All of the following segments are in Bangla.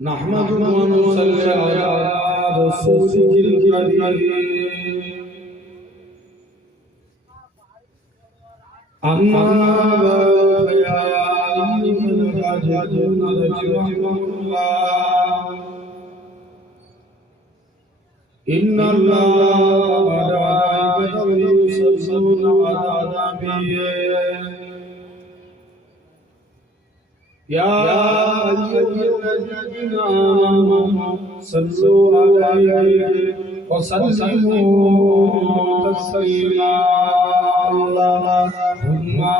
नहमदुहु व नुसल्ली अला रसूलिहिल करीम अम्मा बअद या अय्युहल मुजरिमून इन्नल्लाह व मलाइकतहु युसल्लूना अला नबी या अय्युहल्लज़ीना आमनू सल्लु अलैहि व सल्लिमू तस्लीमा अल्लाहुम्मा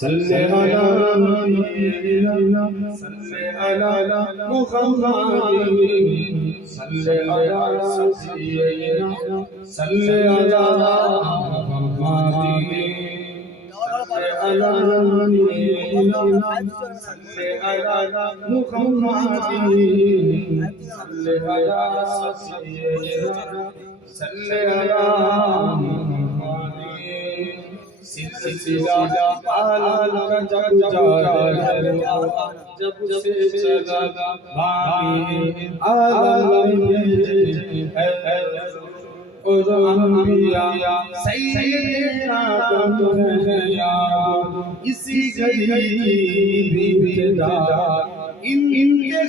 सल्ले अला नबीना सल्ले अला मुहम्मदिन सल्ले अला सय्यिदिना सल्ले अला मुहम्मदिन सल्ले अला नबीना सल्ले अला मुहम्मदिन सल्ले अला सय्यिदिना सल्ले अला सिलसिला आलम का जब जाए जब से चला बानी आलम और अंबिया सैयदना तुम है यार इसी घड़ी भी इब्तिदा इनके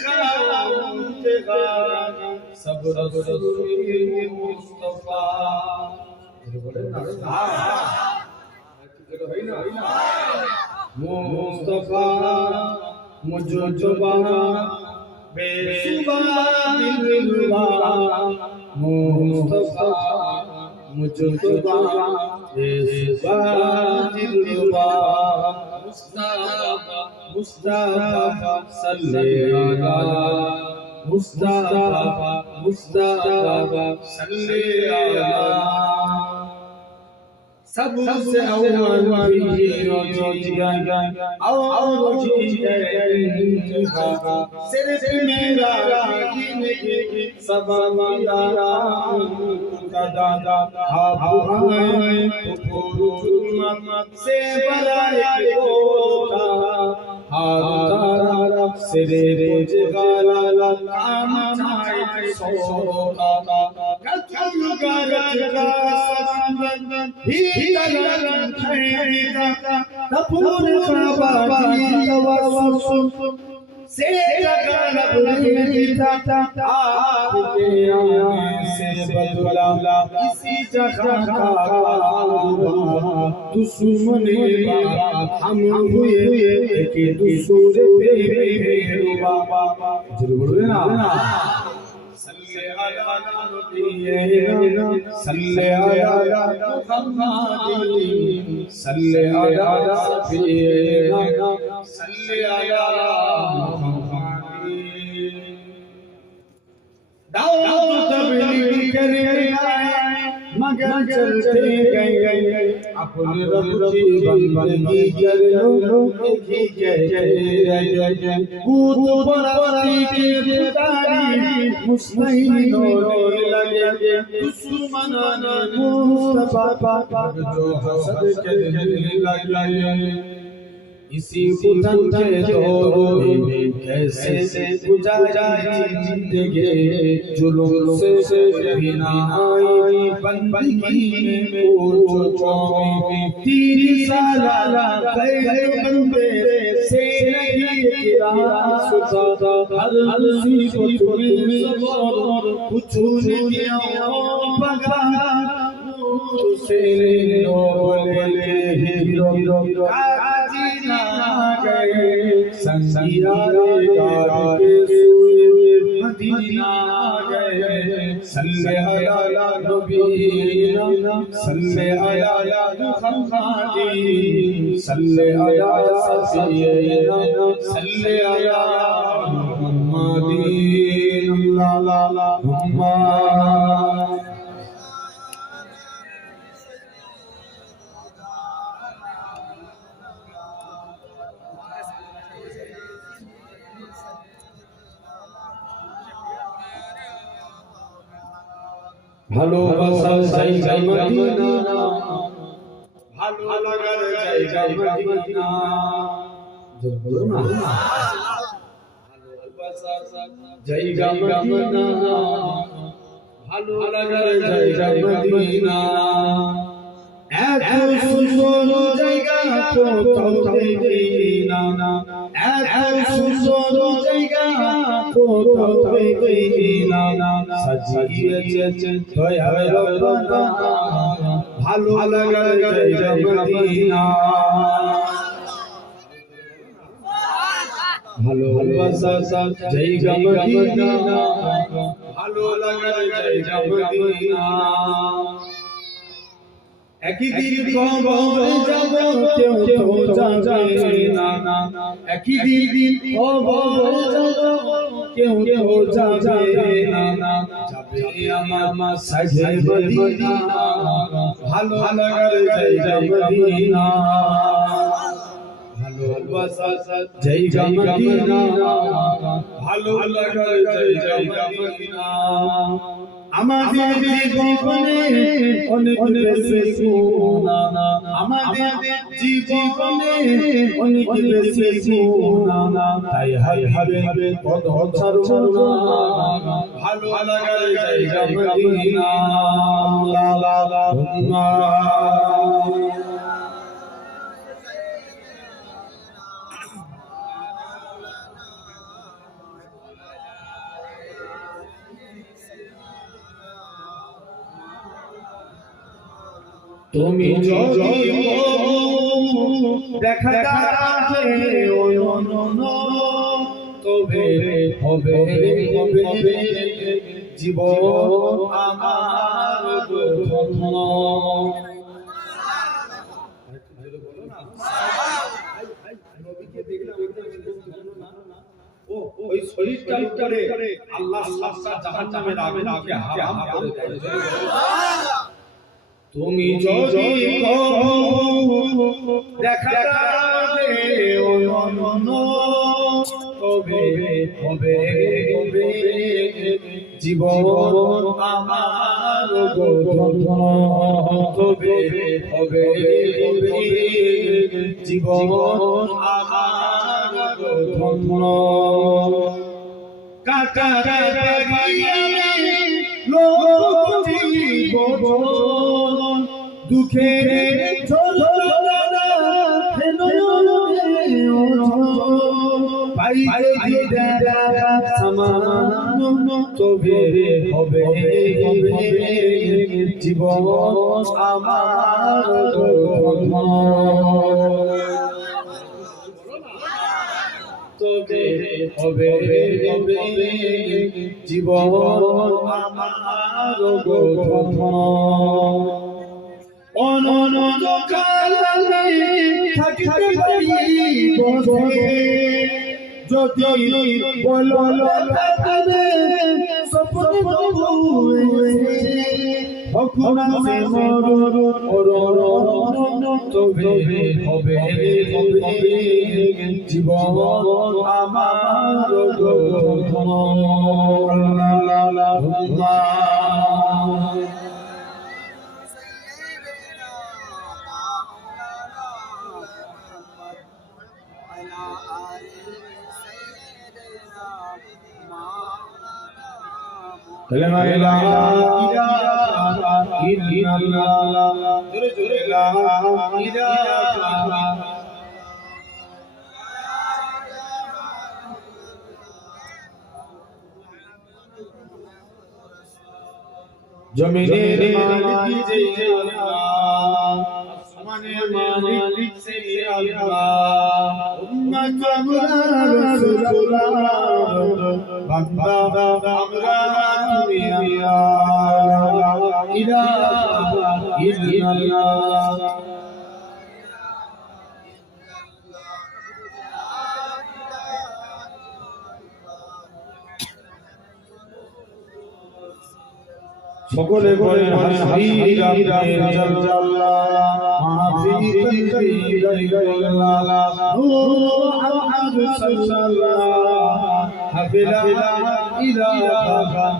सब रसूल मुस्तफा मुस्तफा मुजुबा बेसुबा दिलरुबा मुस्तफा मुजुबा बेसुबा दिलरुबा मुस्तफा मुस्तफा सल्ले अला मुस्तफा मुस्तफा सल्ले अला सबसे अव्वल सिर्फ मेरा सब माला का दादा आप से बलाए होता हारा सिरे रोज गाला काम नाय सोता कथल गरज का संबंध ही तलन खैदा तपूर खबारी तवसुस से जगलब लेता आपके आने से बदला इसी जगह का दुश्मने हम हुए कि दूसरे पे बाबा जरूर ना सल्ले अला नबीना सल्ले अला मुहम्मदिन सल्ले अला सफीना सल्ले अला मुहम्मदिन दाऊद तबलीग करके आए मगर चलते गए अपने रब की बंदगी करो की जय कूद परस्ती के तारी मुस्लिम होने लगे दुश्मन मुस्तफा जो हसद करने लगे इसी उठन के दौर में कैसे गुजारा जिंदगी जुलूम से बिना आई बंदगी में पूछो में 3 साल गए बंदे से नहीं किया सुता हर मुसीबत में सबर पूछने दिया बगा से बोले हीरो संगिया के सूए मदीना गए सल्ले अला नबीना सल्ले अला मुहम्मदिन सल्ले अला सय्यिदिना सल्ले अला मुहम्मदिन अल्लाहुम्मा ভালোবাসার জায়গা মদিনা, ভালো লাগার জায়গা মদিনা। বলো না, ভালোবাসার জায়গা মদিনা, ভালো লাগার জায়গা মদিনা। এত সুন্দর জায়গা কোথাও দেখি না, এত সুন্দর জায়গা কোথাও দেখি না। সাজিয়েছেন দয়াল রব্বানা, ভালো লাগার জায়গা মদিনা। ভালোবাসার জায়গা মদিনা, ভালো লাগার জায়গা মদিনা। একই দিন কবরে যাব কেউ তো যাবে না, একই দিন কবরে যাব কেউ তো যাবে না। যাবে আমার সাজে মদিনা, ভালো লাগার জায়গা মদিনা। ভালোবাসার জায়গা মদিনা, ভালো লাগার জায়গা মদিনা। আমাদের জীবনে অনেক বেশি গুনাহ, আমাদের জীবনে অনেক বেশি গুনাহ। তাই হাই হবে কদম ছাড়বো না, ভালো লাগার জায়গা মদিনা। আল্লাহ তুমি যদি দেখা যাবে তবে হবে জীবন আমার ধন্য। ওই শরীরটার উপরে আল্লাহ জাহান্নামের আগুনকে হারাম করে দেয়। তুমি যদি দেখা যাবে তবে হবে জীবন আমার ধন্য। তবে হবে জীবন আমার ধন্য। কাটা দুঃখের তবে হবে জীবন আমার ধন্য। তবে হবে জীবন আমার ধন্য। অনন্তকালে থাকিতে পারি বসে, যদি বলো থাকবে স্বপ্নে ভগবান সে মরণ। তবে হবে জীবন আমার ধন্য। লা ইলাহা ইল্লাল্লাহ, জোরে জোরে লা ইলাহা। জমিনের মালিক যে আল্লাহ, আসমানের মালিক সে আল্লাহ। উম্মত আমরা রাসূলুল্লাহ, বান্দা আমরা তুমি আল্লাহ। ইলাহা ইল্লাল্লাহ। সকলে বলে মাহফিল জাল্লাল্লাহ, মাহফিল জাল্লাল্লাহ, মুহাম্মদ সাল্লাল্লাহু আলাইহি ওয়া সাল্লাম।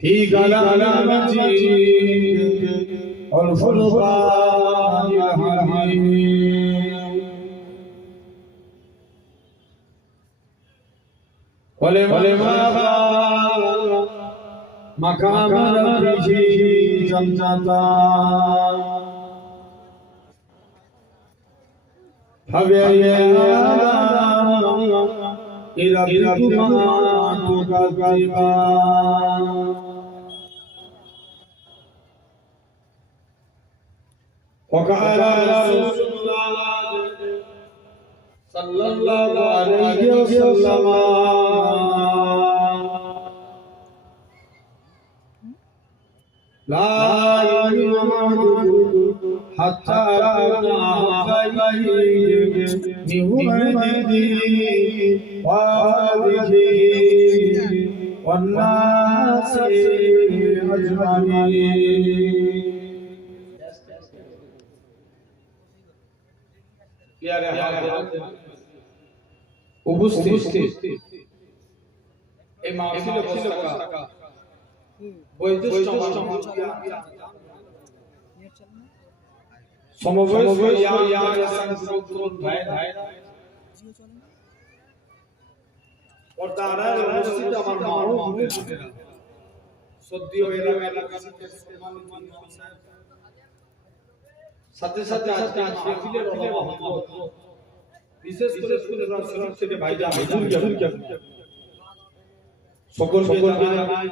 في كلام المجيد والفرقان الحميد ولما مقام ربه جنتان فبأي آلاء ربكما تكذبان وقال رسول الله صلى الله عليه وسلم لا يؤمن حتى خير من ولده ووالده والناس أجمعين উপস্থিত এই মাহফিলে বসে থাকা বয়োজ্যেষ্ঠ সমবয়স্ক পর্দার উপস্থিত আমার মা ও বোনেরা সদ্য এলাকাবাসীকে সম্মানিত সাথে সাথে আজকে মাহফিলের রহমত বিশেষ করে শরীফ থেকে ভাইজান সকলকে জানাই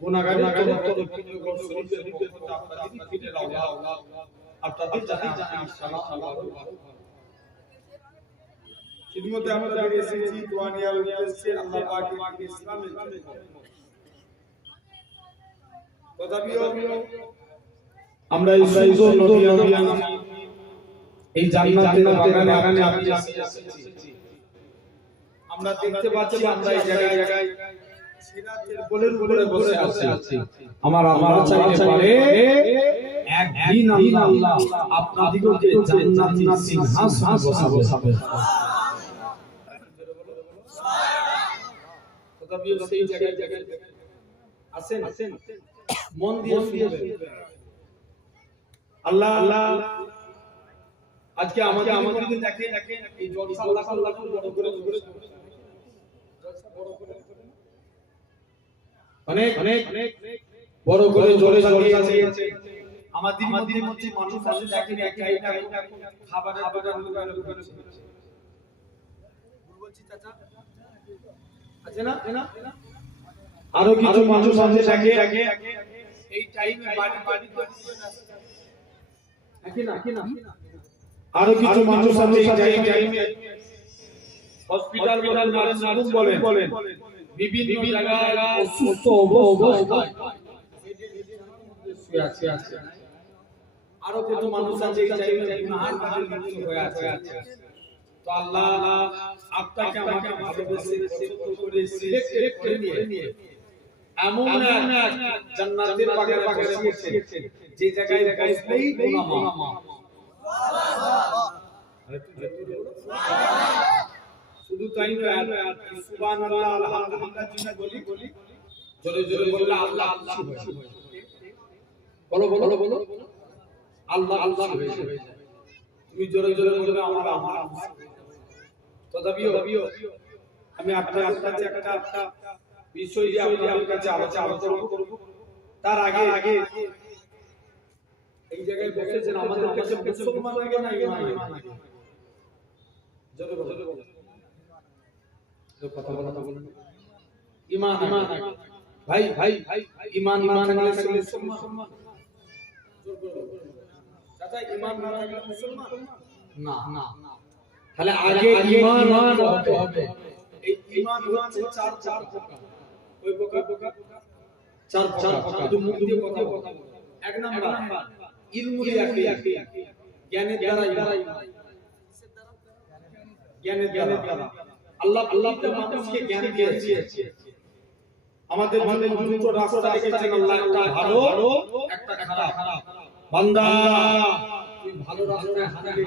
গুনাহগার শরীফের পক্ষ থেকে আপনাদের ফিরে আল্লাহ আপনাদের জানাই আসসালামু আলাইকুম খিদমতে আমরা এসেছি দোয়া নেওয়ার উদ্দেশ্যে আল্লাহ পাকের ইসলামের জন্য তথাপিও আমরা এই সুন্দর নবী এই জান্নাতের বাগানে আমি এসেছি আমরা দেখতে পাচ্ছি আমরা এই জায়গায় সিরাতের কোলের উপরে বসে আছি আমার আল্লাহ চাইতে পারে একদিন আল্লাহ আপনাদিগকে জান্নাতি সিংহাসনে বসাবে তথাপিও সেই জায়গায় আসেন মন দিয়ে শুনবেন আল্লাহ আজকে আমাদের যদি দেখেন এই জলসা আল্লাহ বড় করে অনেক বড় করে জোরে চালিয়েছে আমাদের মধ্যে মানুষ আছে দেখেন একাই খাবারের দোকান বলছি চাচা আছে না আরো কিছু মানুষ আছে দেখে এই টাইমে বাড়ি না আরো কিছু মানুষ আছে এই টাইমে হসপিটাল নার্সিং বলেন বিভিন্ন জায়গায় অসুস্থ অবস্থায় আছে আরো কিছু মানুষ আছে এই টাইমে গুনাহের কাজে লিপ্ত হয়ে আছে তো আল্লাহ আপনাকে আমাকে ভালোবেসে সত্য করে সিলেক্ট করে নিয়ে এমন এক জান্নাতের বাগানে বসিয়েছেন যে জায়গায় বসলেই গুনাহ মাফ শুধু তাই নয় সুবহানাল্লাহ আলহামদুলিল্লাহ জন্য বলি জোরে জোরে বললে আল্লাহ খুশি হয় বলো আল্লাহ হয়ে যায় তুমি জোরে জোরে বলবে আমার তথাপিও আমি আপনার কাছে একটা বিষয় দিয়ে আপনাদের কাছে আলোচনা করব তার আগে এই জায়গায় বসেছেন আমাদের কাছে মুসলমান লাগে না ঈমান লাগে জোরে বলো কথা বলো ঈমান ভাই ঈমান থাকলে মুসলমান চাচা ঈমান না থাকলে মুসলমান না তাহলে আগে ঈমান হবে এই ঈমান হচ্ছে চার প্রকার ওই প্রকার চার প্রকার তো মুখ দিয়ে কথা বলো এক নাম্বার ইলমু ইয়াকি জ্ঞানের দ্বারা জ্ঞানের দ্বারা আল্লাহ মানুষকে জ্ঞান দিয়েছে আমাদের জন্য দুটো রাস্তা রেখেছেন আল্লাহ একটা ভালো একটা খারাপ বান্দা তুই ভালো রাস্তায় হাঁটলে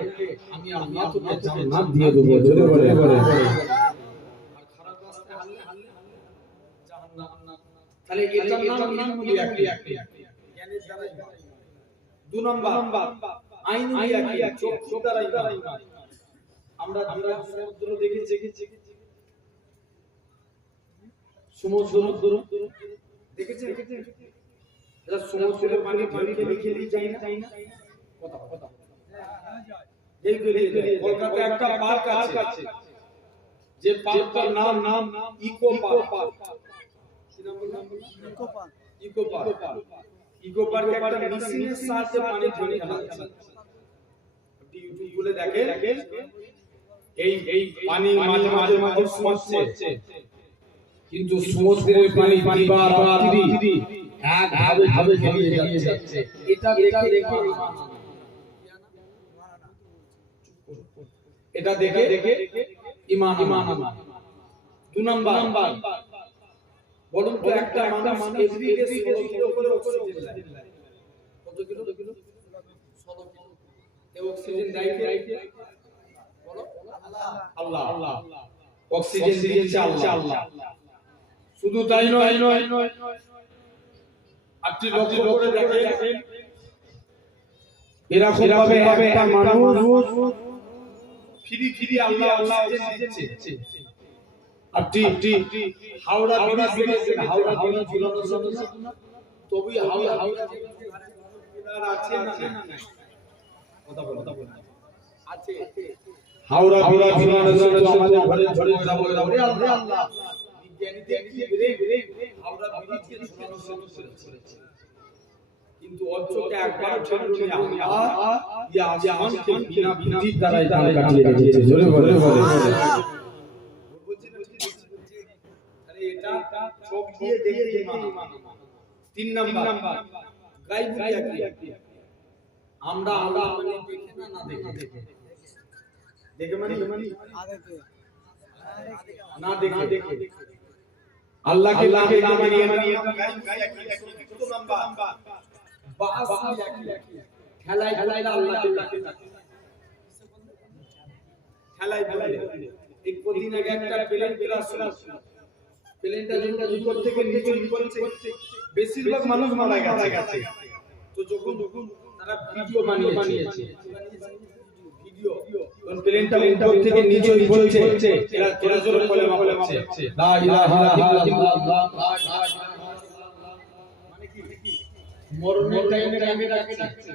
আমি আল্লাহ তোকে জান্নাত দিয়ে দেব জোরে বলে আর খারাপ রাস্তায় হাঁটলে জাহান্নাম তাহলে এটার নাম ইলমুল ইয়াকিন জ্ঞানের দ্বারা ইমান 2 নম্বর আইনুল ইয়াকিন চক্ষু দ্বারা ইমান আমরা সমুদ্র দেখেছি সমুদ্র দেখেছেন এটা সমুদ্রের পানি ঢেলে খেলি যায় না কথা কলকাতায় একটা পার্ক আছে যে পার্কটার নাম ইকো পার্ক কি নাম বললাম ইকো পার্কে একটা মেশিনের সাহায্যে পানি ঢেলে খেলা হচ্ছে আপনি ইউটিউব খুলে দেখেন এই পানি মাঝে মাঝে সমস্যা কিন্তু সমুদ্রের পানি দিবার রাত্রি এক ভাবে ঝরিয়ে যাচ্ছে এটা দেখে এটা দেখে ঈমান 2 নাম্বার বলুন তো একটা মানুষ এভরিডে 16 কিলো করে অক্সিজেন নেয় কত কিলো 16 কিলো এই অক্সিজেন দেয় কে বলো আল্লাহ অক্সিজেন দিয়েছে আল্লাহ শুধু তাই নয় আপনি লক্ষ্য করে দেখেন এরকম ভাবে একটা মানুষ ফিরি আল্লাহ অক্সিজেন দিচ্ছে আপনি হাওড়া ব্রিজ ঝুলানো তবে হাওড়া আছে না কথা বলো আছে হাওড়া ঝুলানো তো আমাদের ঘরে ঝরে যাব আল্লাহ হাওড়া ব্রিজকে ঝুলানো করেছে কিন্তু অচোকে একবার ঝুলানো আল্লাহ ইয়া আসমানকে বিনা বিধির দ্বারা দান কাটিয়ে দিয়েছে জোরে বলে আরে এটা চোখ দিয়ে দেখে ঈমান 3 নাম্বার গায়বুল ইয়াকিন আমরা আল্লাহ মানে দেখে না দেখে মানে না দেখে আল্লাহকে মানিয়ে গায়বুল নাম্বার বাসুল ইয়াকিন খেলায় আল্লাহকে খেলায় বলে এক কদিন আগে একটা প্লেন ক্রাশ হলো প্লেনটা যখন উপর থেকে নিচে পড়ছে বেশিরভাগ মানুষ মারা গেছে তো যখন তারা ভিডিও বানিয়েছে ভিডিও প্লেনটা উপর থেকে নিচে পড়ছে এরা জোরে বলে মারছে লা ইলাহা ইল্লাল্লাহ মানে কি মরণের টাইমে ডাকছে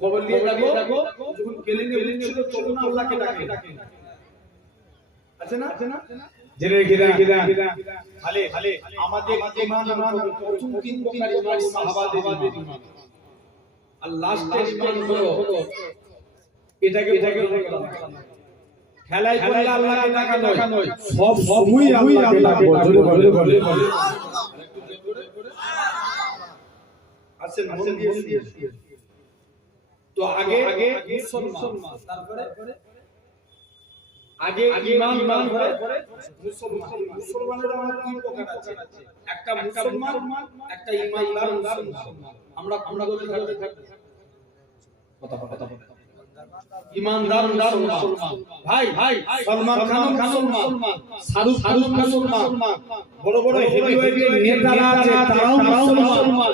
খবর দিয়ে দেখো যখন প্লেনে উঠছিল তখন আল্লাহকে ডাকে আছে না জেনে গিরা খালে আমাদের ঈমান প্রথম 3 প্রকার ঈমান সাহাবাদের ঈমান আর লাস্টের ঈমান হলো এটাকে খেলায় বললে আল্লাহকে ডাকা নয় সব সময় আল্লাহকে ডাকো বলে আসেন মন দিয়ে তো আগে মুসলমান তারপরে আগে ঈমান পরে মুসলমানের আমরা 3 প্রকার আছে একটা মুসলমান একটা ঈমানদার মুসলমান আমরা বলে থাকি কথা ঈমানদার মুসলমান ভাই সলমান খান মুসলমান শাহরুখ খান মুসলমান বড় হেভিওয়েটের নেতারা আছে তারাও মুসলমান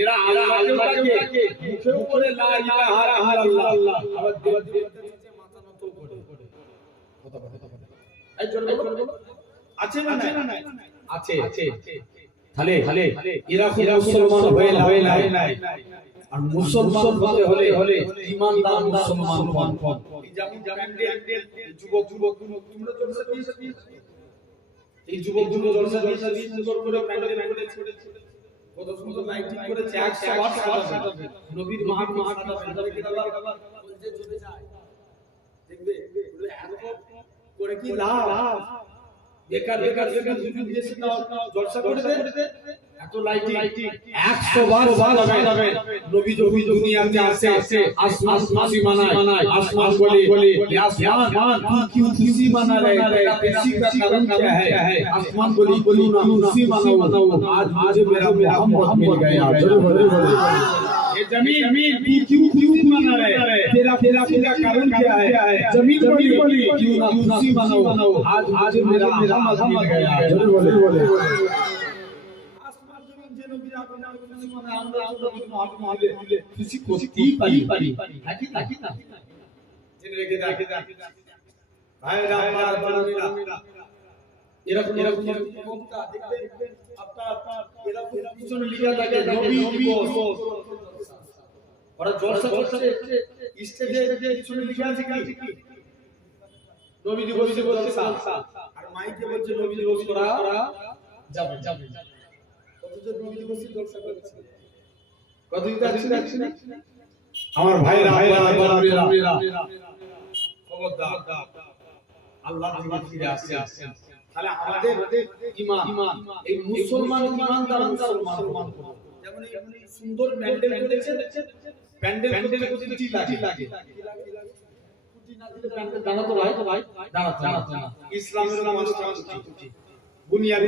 এরা আল্লাহকে মুখেও বলে লা ইলাহা ইল্লাল্লাহ আবার দেবদেবীর মাথা নত করে এই জন্য আছে না আছে তাহলে এরা মুসলমান হয়ে নাই আর মুসলমান হলে ঈমানদার মুসলমান কোন এই যেমন প্যান্ডেল যুবক তোমরা জলসা দিয়েছো এই যুবকগুলো জলসা দিয়ে সুন্দর করে প্যান্ডেল ছেড়েছে কত সুন্দর লাইটিং করেছে 100 ওয়াট সাজাবে নবীর মাহফিল সাজাবে কি আবার বলতে চলে যায় দেখবে বলে এত করে কি লাভ বেকার দুটো দিয়েছে দাও জলসা করে দে এত লাইটিং 100 বার সাজাবে নবী দুনিয়াতে আসে আসমান খুশি মানায় আসমান বলে আসমান क्यों खुशी मना रहे हैं खुशी का कारण क्या है आसमान बोली ना खुशी मनाओ आज मुझे मेरा मोहम्मद मिल गया जरूर बोले ये जमीन क्यों क्यों बना रहे तेरा तेरा कारण क्या है जमीन बोली क्यों ना खुशी मनाओ आज आज मेरा हम मिल गया बोले बोले आसमान जमीन যে নবীর আপনার খুশি মনে আমরা নবীর মহব্বত মিলে খুশি করতেই পারি নাকি নাকি না জেনে রেখে দা ভাইরা আমার বোনেরা এরকম এরকম বক্তা দেখবেন আপনার এরকম পিছনে লেখা থাকে নবী দিবস ওরা জলসা করছে স্টেজে পিছনে লেখা আছে কি নবী দিবস জলসা আর মাইকে বলছে নবী দিবস করা যাবে যাবে কতজন নবী দিবস জলসা করছে কতদিন যাচ্ছে আমার ভাইরা বোনেরা খবরদার আল্লাহর দিকে ফিরে আসছে তাহলে আমাদের ঈমান এই মুসলমান ঈমানদার মুসলমান যেমন এই সুন্দর প্যান্ডেল করেছে প্যান্ডেল করতে কুটি লাগে কুটি না দিলে প্যান্ডেল দাঁড়াতো ভাই দাঁড়াতো না ইসলামের মাস্টার কুটি বুনিয়াদ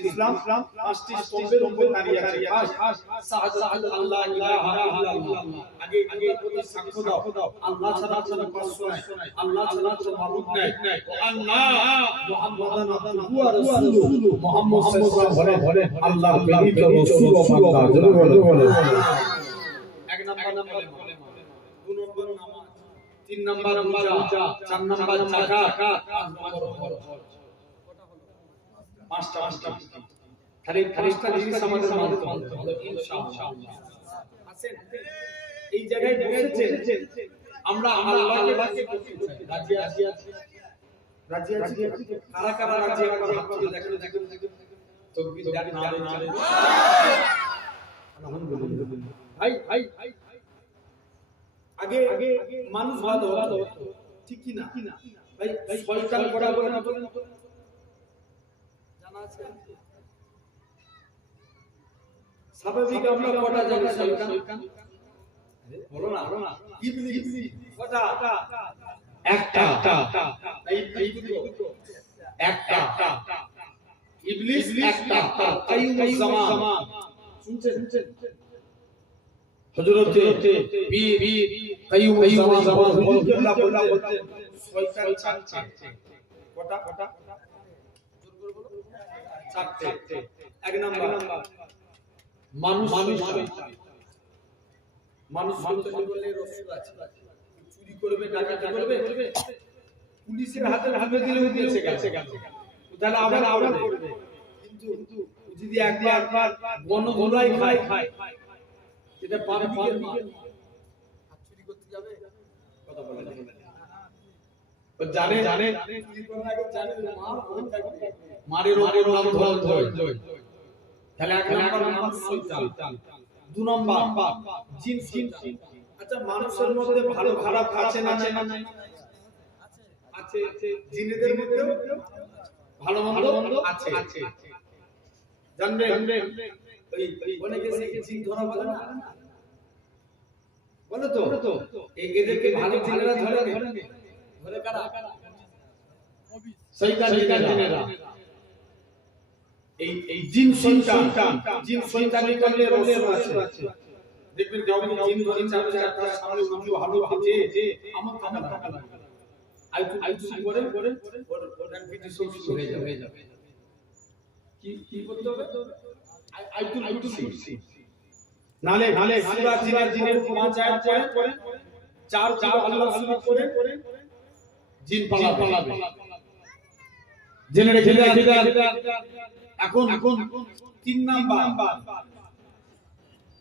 ইসলাম পাঁচটি স্তম্ভের উপর দাঁড়িয়ে আছে শাহাদাত আল্লাহ ইলাহা ইল্লাল্লাহ আগে আগে প্রতি সাক্ষ্য দাও আল্লাহ ছাড়া কোনো উপাস্য নাই আল্লাহ ছাড়া কোনো মাবুদ নাই ও আল্লাহ মুহাম্মাদান আবদুহু ওয়া রাসূলুহু মুহাম্মদ সাল্লাল্লাহু আলাইহি ওয়া সাল্লাম আল্লাহর প্রেরিত রাসূল ও বান্দা জোরে বলে এক নাম্বার দুই নম্বর নামাজ তিন নাম্বার রোজা চার নাম্বার যাকাত পাঁচ নম্বর হজ পাঁচটা খালি পাঁচটা জিনিস আমাদের মানতে হবে ইনশাআল্লাহ আছেন এই জায়গায় বসেছে আমরা আল্লাহকে রাজি আছি কারা কারা রাজি একবার হাত তুলে দেখেন তাকবীর না আলহামদুলিল্লাহ ভাই আগে মানুষ ভালো হতো ঠিক কি না ভাই শয়তান করা বলে না বলেন তো স্বাভাবিক আমরা কটা জানি শয়তান বলো না ইবলিস কটা একটা এই দুটো একটা ইবলিস একটা কাইয়ুমুজ জামান শুনছেন হযরত পীর কাইয়ুমুজ জামান বলতে শয়তান চারটে কটা চারটে এক নাম্বার মানুষ বললে রাসূল আছে চুরি করবে ডাকাতি করবে পুলিশের হাতে হাতে দিলে গেছে তাহলে আবার করবে কিন্তু যদি একবার বনগোলাই খায় এটা পাপ চুরি করতে যাবে কথা বলে জানে চুরি করার আগে জানে মারের ওপর নাম ধরে তাহলে এক নাম্বার মানুষ শয়তান দুই নাম্বার জিন আচ্ছা মানুষের মধ্যে ভালো খারাপ আছে না আছে জিনেদের মধ্যে ভালো মন্দ আছে জানবেন ওই অনেকে জিন ধরা বলে তো এদেরকে ভালো জিনেরা ধরে কারা শয়তান জিনেরা এই জিন শয়তানি করলে রাসূল আছে দেখবেন যখন জিন ধরে চাপে তার সামনে উঁচু হালু যে আমার টাকা লাগবে আইতু করে ওর পিঠে শুরু হয়ে যাবে কি করতে হবে আইতু নালে সূরা জিনের 5 আয়াত পড়ে চার আল্লাহ শুরু করে জিন পালাবে জেনে রেখে এখন তিন নাম্বার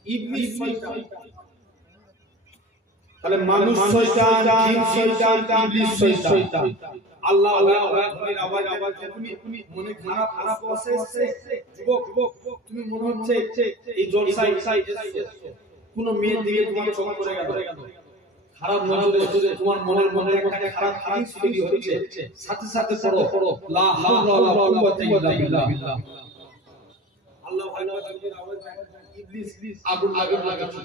ইবলিস শয়তান তাহলে মানুষ শয়তান জিন শয়তান ইবলিস শয়তান আল্লাহ ধরে আওয়াজ তুমি মনে খারাপ আসছে যুবক তুমি মনে হচ্ছে এই জলসায় কোন মেয়ের দিকে তোমার চোখ পড়ে গেল খারাপ নজরে তোমার মনের একটা খারাপ তৈরি হচ্ছে সাথে পড়ো লা হাওলা ওয়ালা কুওয়াতা ইল্লা বিল্লাহ আল্লাহ আকবার আওয়াজ ইবলিস আগুন লাগাচ্ছে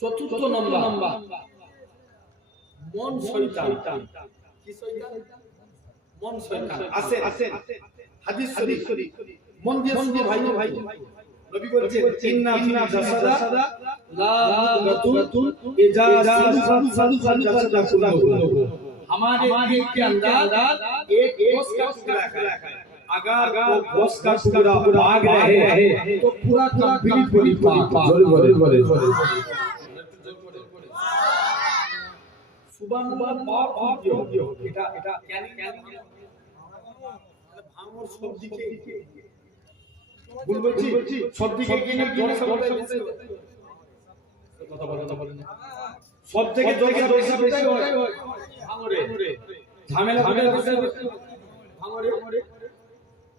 চতুর্থ নাম্বার মন শয়তান কি শয়তান মন শয়তান আছে হাদিস শরীফ মন দিয়ে শুনো ভাই নবী বলেছেন ইন্না ফিল জাসাদা লা মুদগাতুন ইজা সালুসাল জাসাদা কুল্লুহু हमारे दिल के अंदर एक गोश्त का टुकड़ा है अगर वो गोश्त का टुकड़ा भाग रहे तो पूरा कंप्लीट बॉडी पाक बोले সুবহানাল্লাহ পাক এটা কেন ভাঙর সব দিকে বলছি সব দিকে কিনে জোরে সবাই কথা বলেন সব থেকে জোরে বেশি হয় ভাঙরে ঝামেলা ভাঙরে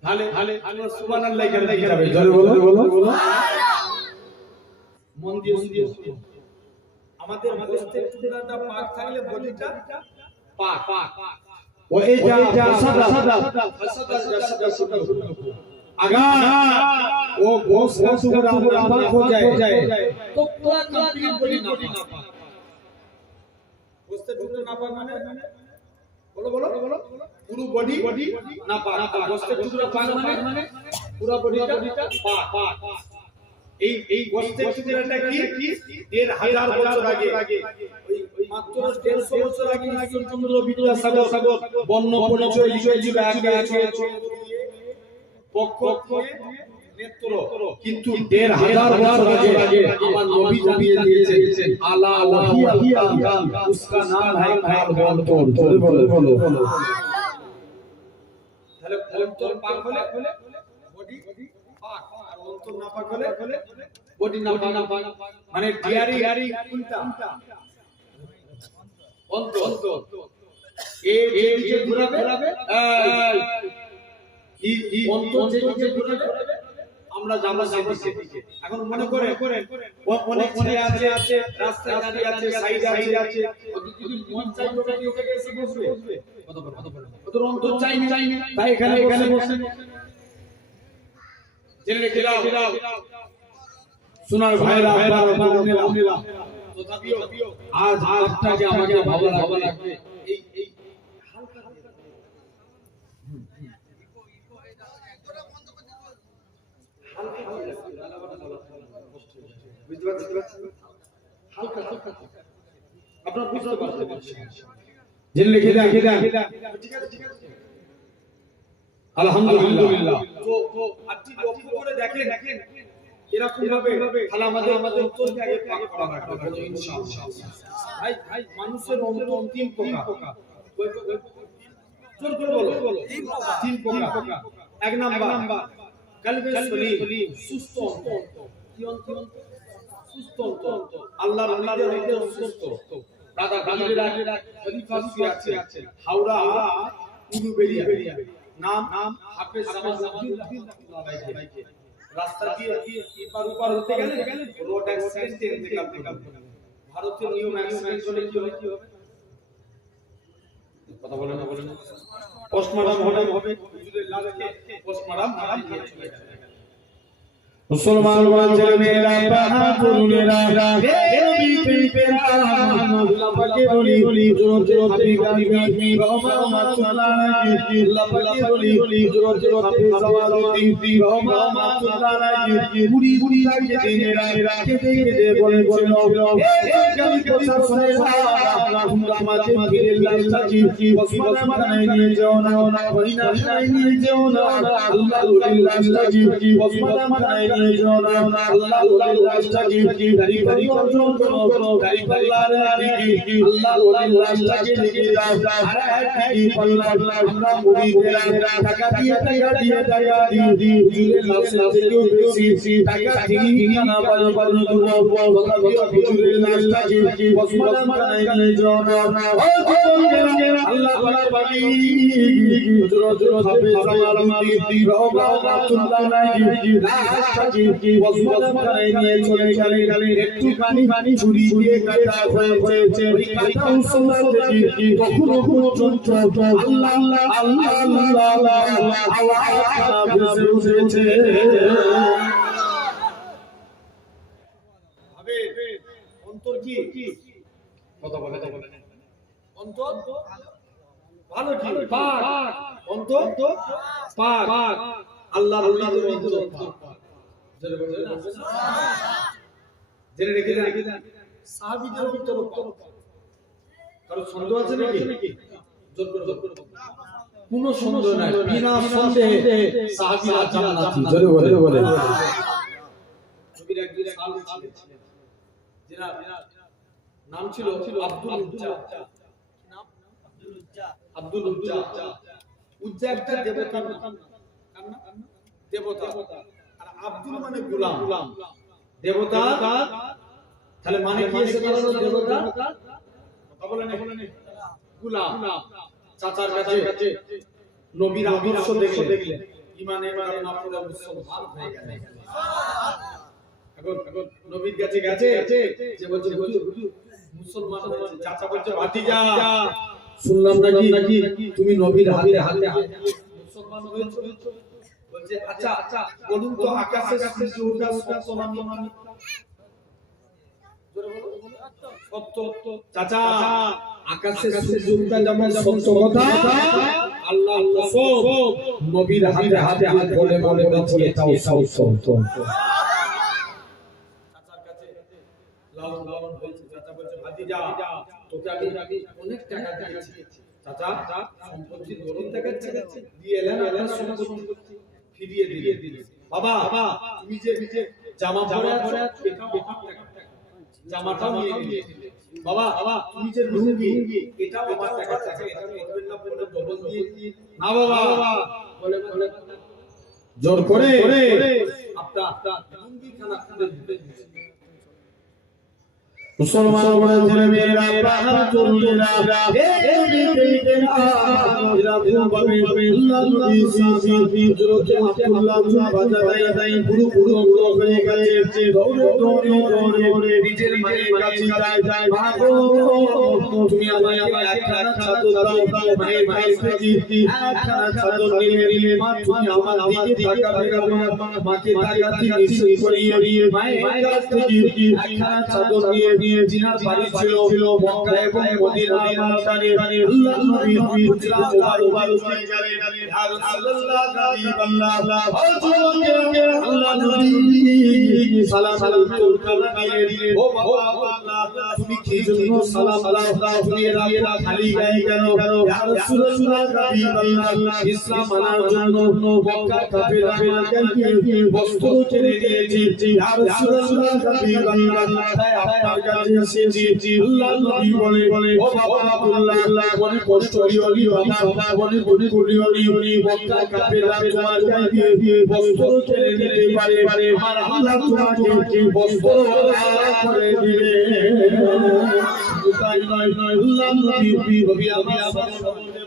হালে সুবহানাল্লাহ করে যাবে জোরে বলো মন দিয়ে আমাদের গোশতের টুকরাটা পাক থাকলে বডিটা পাক ও এই যা সাদা अगर वो गोश्त का टुकड़ा नापाक हो जाए तो पूरा कंप्लीट बॉडी नापाक गोश्त का टुकड़ा नापाक माने बोलो पूरा बॉडी नापाक गोश्त का टुकड़ा पाक माने पूरा बॉडीটা পাক এই গোশতের টুকরাটা কি 1500 বছর আগে ওই মাত্র 150 বছর আগে ঈশ্বরচন্দ্র বিদ্যাসাগর বর্ণ পরিচয় লিখেছিল একে পক্ষ নেত্র কিন্তু 1500 বছর আগে আমার নবী জানিয়ে দিয়েছেন আলা ওয়াহিয়া उसका नाम है অন্তর বলো তাহলে অন্তর পাক হলে বডি পাক আর অন্তর না পাক হলে বডি না পাক মানে ডিয়ারি কোনটা অন্তর এই যে ঘোরাবে অন্তর যে ঘোরাবে আমরা যাবো সেদিকে এখন মনে করে অনেক আছে রাস্তায় দাঁড়িয়ে আছে সাইডে আছে যদি মন চাই তো এই জায়গায় এসে বসবে কত বড় অন্তর চাই তাই এখানে বসে জেনে রেখে দাও সোনার ভাইরা বোনেরা তথাপিও আজ একটা যে আমাকে ভালো লাগবে এই হালকা হালকা আপনারা বুঝতে পারছেন জেনে রেখে দাও ঠিক আছে আলহামদুলিল্লাহ তো আপনি লক্ষ্য করে দেখেন এরকম ভাবে তাহলে আমাদের অন্তরকে আগে পাক করা লাগবে ইনশাআল্লাহ ভাই মানুষের অন্তর তিন প্রকার জোর করে বলো তিন প্রকার এক নাম্বার কলবে সলিম সুস্থ অন্তর কি অন্তর সুস্থ অন্তর আল্লাহর অন্তর সুস্থ দাদা গালিরা খলিফা শুয়ে আছে হাওড়া উলুবেড়িয়া নাম হাফেজ জামালউদ্দিন আলাইহি রাস্তা দিয়ে এপার ওপার হতে গেলে রোড অ্যাক্সিডেন্টে ইন্তেকাল করবে ভারতীয় নিয়ম অ্যাক্সিডেন্ট হলে কি হবে কথা বলেন না পোস্টমর্টম হবে হুজুরের লাশকে পোস্টমর্টম দিয়ে চলে যাবে মুসলমান ছেলেমেয়েরা পাহা তরুণেরা নবী প্রেমিকেরা আল্লাহ পাকে বলি জোরে হাবিবি রহমাতুল্লাহ আল্লাহ পাকে বলি জোরে হাফেজ জামালউদ্দিন রহমাতুল্লাহ মুড়ি লাগে দিনেরা কেঁদে বলেছিল এই প্রশাসনেরা তোমরা আমাকে ফিরে লাশটা ওসমান খানায় নিয়ে যাও না মদিনা খানায় নিয়ে যাও না আল্লাহ লাশটা ওসমান খানায় নিয়ে যাও না আল্লাহ লাশটা গাড়ি কন্ট্রোল করো গাড়ি পাল্লার আগে আল্লাহ লাশটাকে নিয়ে যাও আর কি পাল্লা আমরা মুরিদেরা টাকা দিয়ে হুজুরের লাশটাকে বেশি টাকা দিয়ে না পাল্লা হুজুরের লাশটাকে ওসমান খানায় নিয়ে যাও না আল্লাহ পাকি হুজুর হাফেজ জামালউদ্দিন রহমাতুল্লাহ আলাইহি লাশটাকে ওসমান খানায় নিয়ে চলে গেলেন একটু পানি ছুরিয়ে কাটা হয়েছে ওই কাটা উসমান থেকে কখনো পর্যন্ত আল্লাহ আওয়াজ ভেসে উঠেছে ভাবে অন্তর কি কথা বলে অন্তর ভালো কি পাক অন্তর পাক আল্লাহর অন্তর জোরে বলবেন না জেনে রেখে দেন সাহাবীদের ভিতর কারো সন্দেহ আছে নাকি জোর করে কোন সন্দেহ নাই বিনা সন্দেহে সাহাবীরা জান্নাতি জোরে বলে নবীর একজন সাহাবী ছিলেন যার নাম ছিল আব্দুল উজ্জা নাম আব্দুল উজ্জা উজ্জা একটা দেবতার নাম দেবতা আর আব্দুল মানে গোলাম দেবতা তাহলে মানে কি এসে গেল দেবতা কথা বলেন গোলাম চাচার কাছে নবীর আদর্শ দেখলে ঈমানের কারণে আপনারা মুসলমান হয়ে গেলেন এখন নবীর কাছে গেছে যে বলছে হুজুর মুসলমান হয়েছে চাচা বলছে ভাতিজা শুনলাম নাকি তুমি নবীর হাতে মুসলমান হয়েছো বলছে আচ্ছা বলুন তো আকাশে সূর্য ওঠা সত্য না মিথ্যা জোরে বলো সত্য চাচা আকাশে সূর্য ওঠা যেমন সত্য কথা আল্লাহ কসম নবীর হাতে বলে বলছি এটাও সত্য চাচার কাছে লালন হয়েছে চাচা বলছে ভাতিজা তোকে আমি অনেক টাকা দিয়েছি চাচা সম্পত্তি গরম দেখাচ্ছে দিয়ে এলেন আপনার সম্পত্তি ফিরিয়ে দিলে বাবা তুমি যে জামা পরে আছো এটাও আমার টাকা জামাটাও নিয়ে নিলে বাবা তুমি যে লুঙ্গি এটাও আমার টাকা এটা করবেন না বলে ডবল দিয়ে না বাবা বলে জোর করে আপনার লুঙ্গি খানা খুলে দিতে মুসলমান বলে ছেলে মেয়েরা প্রাণ চললেরা হে নবী এরা ভাবে আল্লাহ নবী সাহাবী হযরত আব্দুল্লাহ বাজারাই পুরো হয়ে গেছে দৌড়ে নিজের মায়ের কাছে যায় মাগো তুমি আমায় একখানা চাদর দাও মায়ের কাছে একখানা চাদর নিলে মা তুমি আমার দিকে তাকাবে মাকে তাকাতে নিষেধ করিয়ে মায়ের কাছ থেকে একখানা চাদর নিয়ে জিনার বাড়ি ছিল মক্কা এবং মদিনার মাঝখানে আল্লাহ নবী হুজরা মুবারক হয়ে গেলেন ইয়া রাসূলুল্লাহ হাবিবাল্লাহ আল্লাহ নবী সালাম দিয়ে ও বাবা তুমি কি জন্য সালাম দাও তুমি এরা খালি গায়ে কেন ইয়া রাসূলুল্লাহ হাবিবাল্লাহ ইসলাম মানার জন্য মক্কা কাফেররা আমাকে বস্ত্র ছেড়ে দিয়েছে ইয়া রাসূলুল্লাহ হাবিবাল্লাহ তাই আপনার কাছে আল্লাহ নবী বলে ও বাবা আব্দুল্লাহ বলে কষ্ট দিও বাবা বলে করিও মক্কা কাফেররা তোমার গায়ে দিয়ে বস্ত্র ছেড়ে দিতে পারে আমার আল্লাহ তোমাকে বস্ত্র করে দিবে তাই নয় আল্লাহ নবী আমার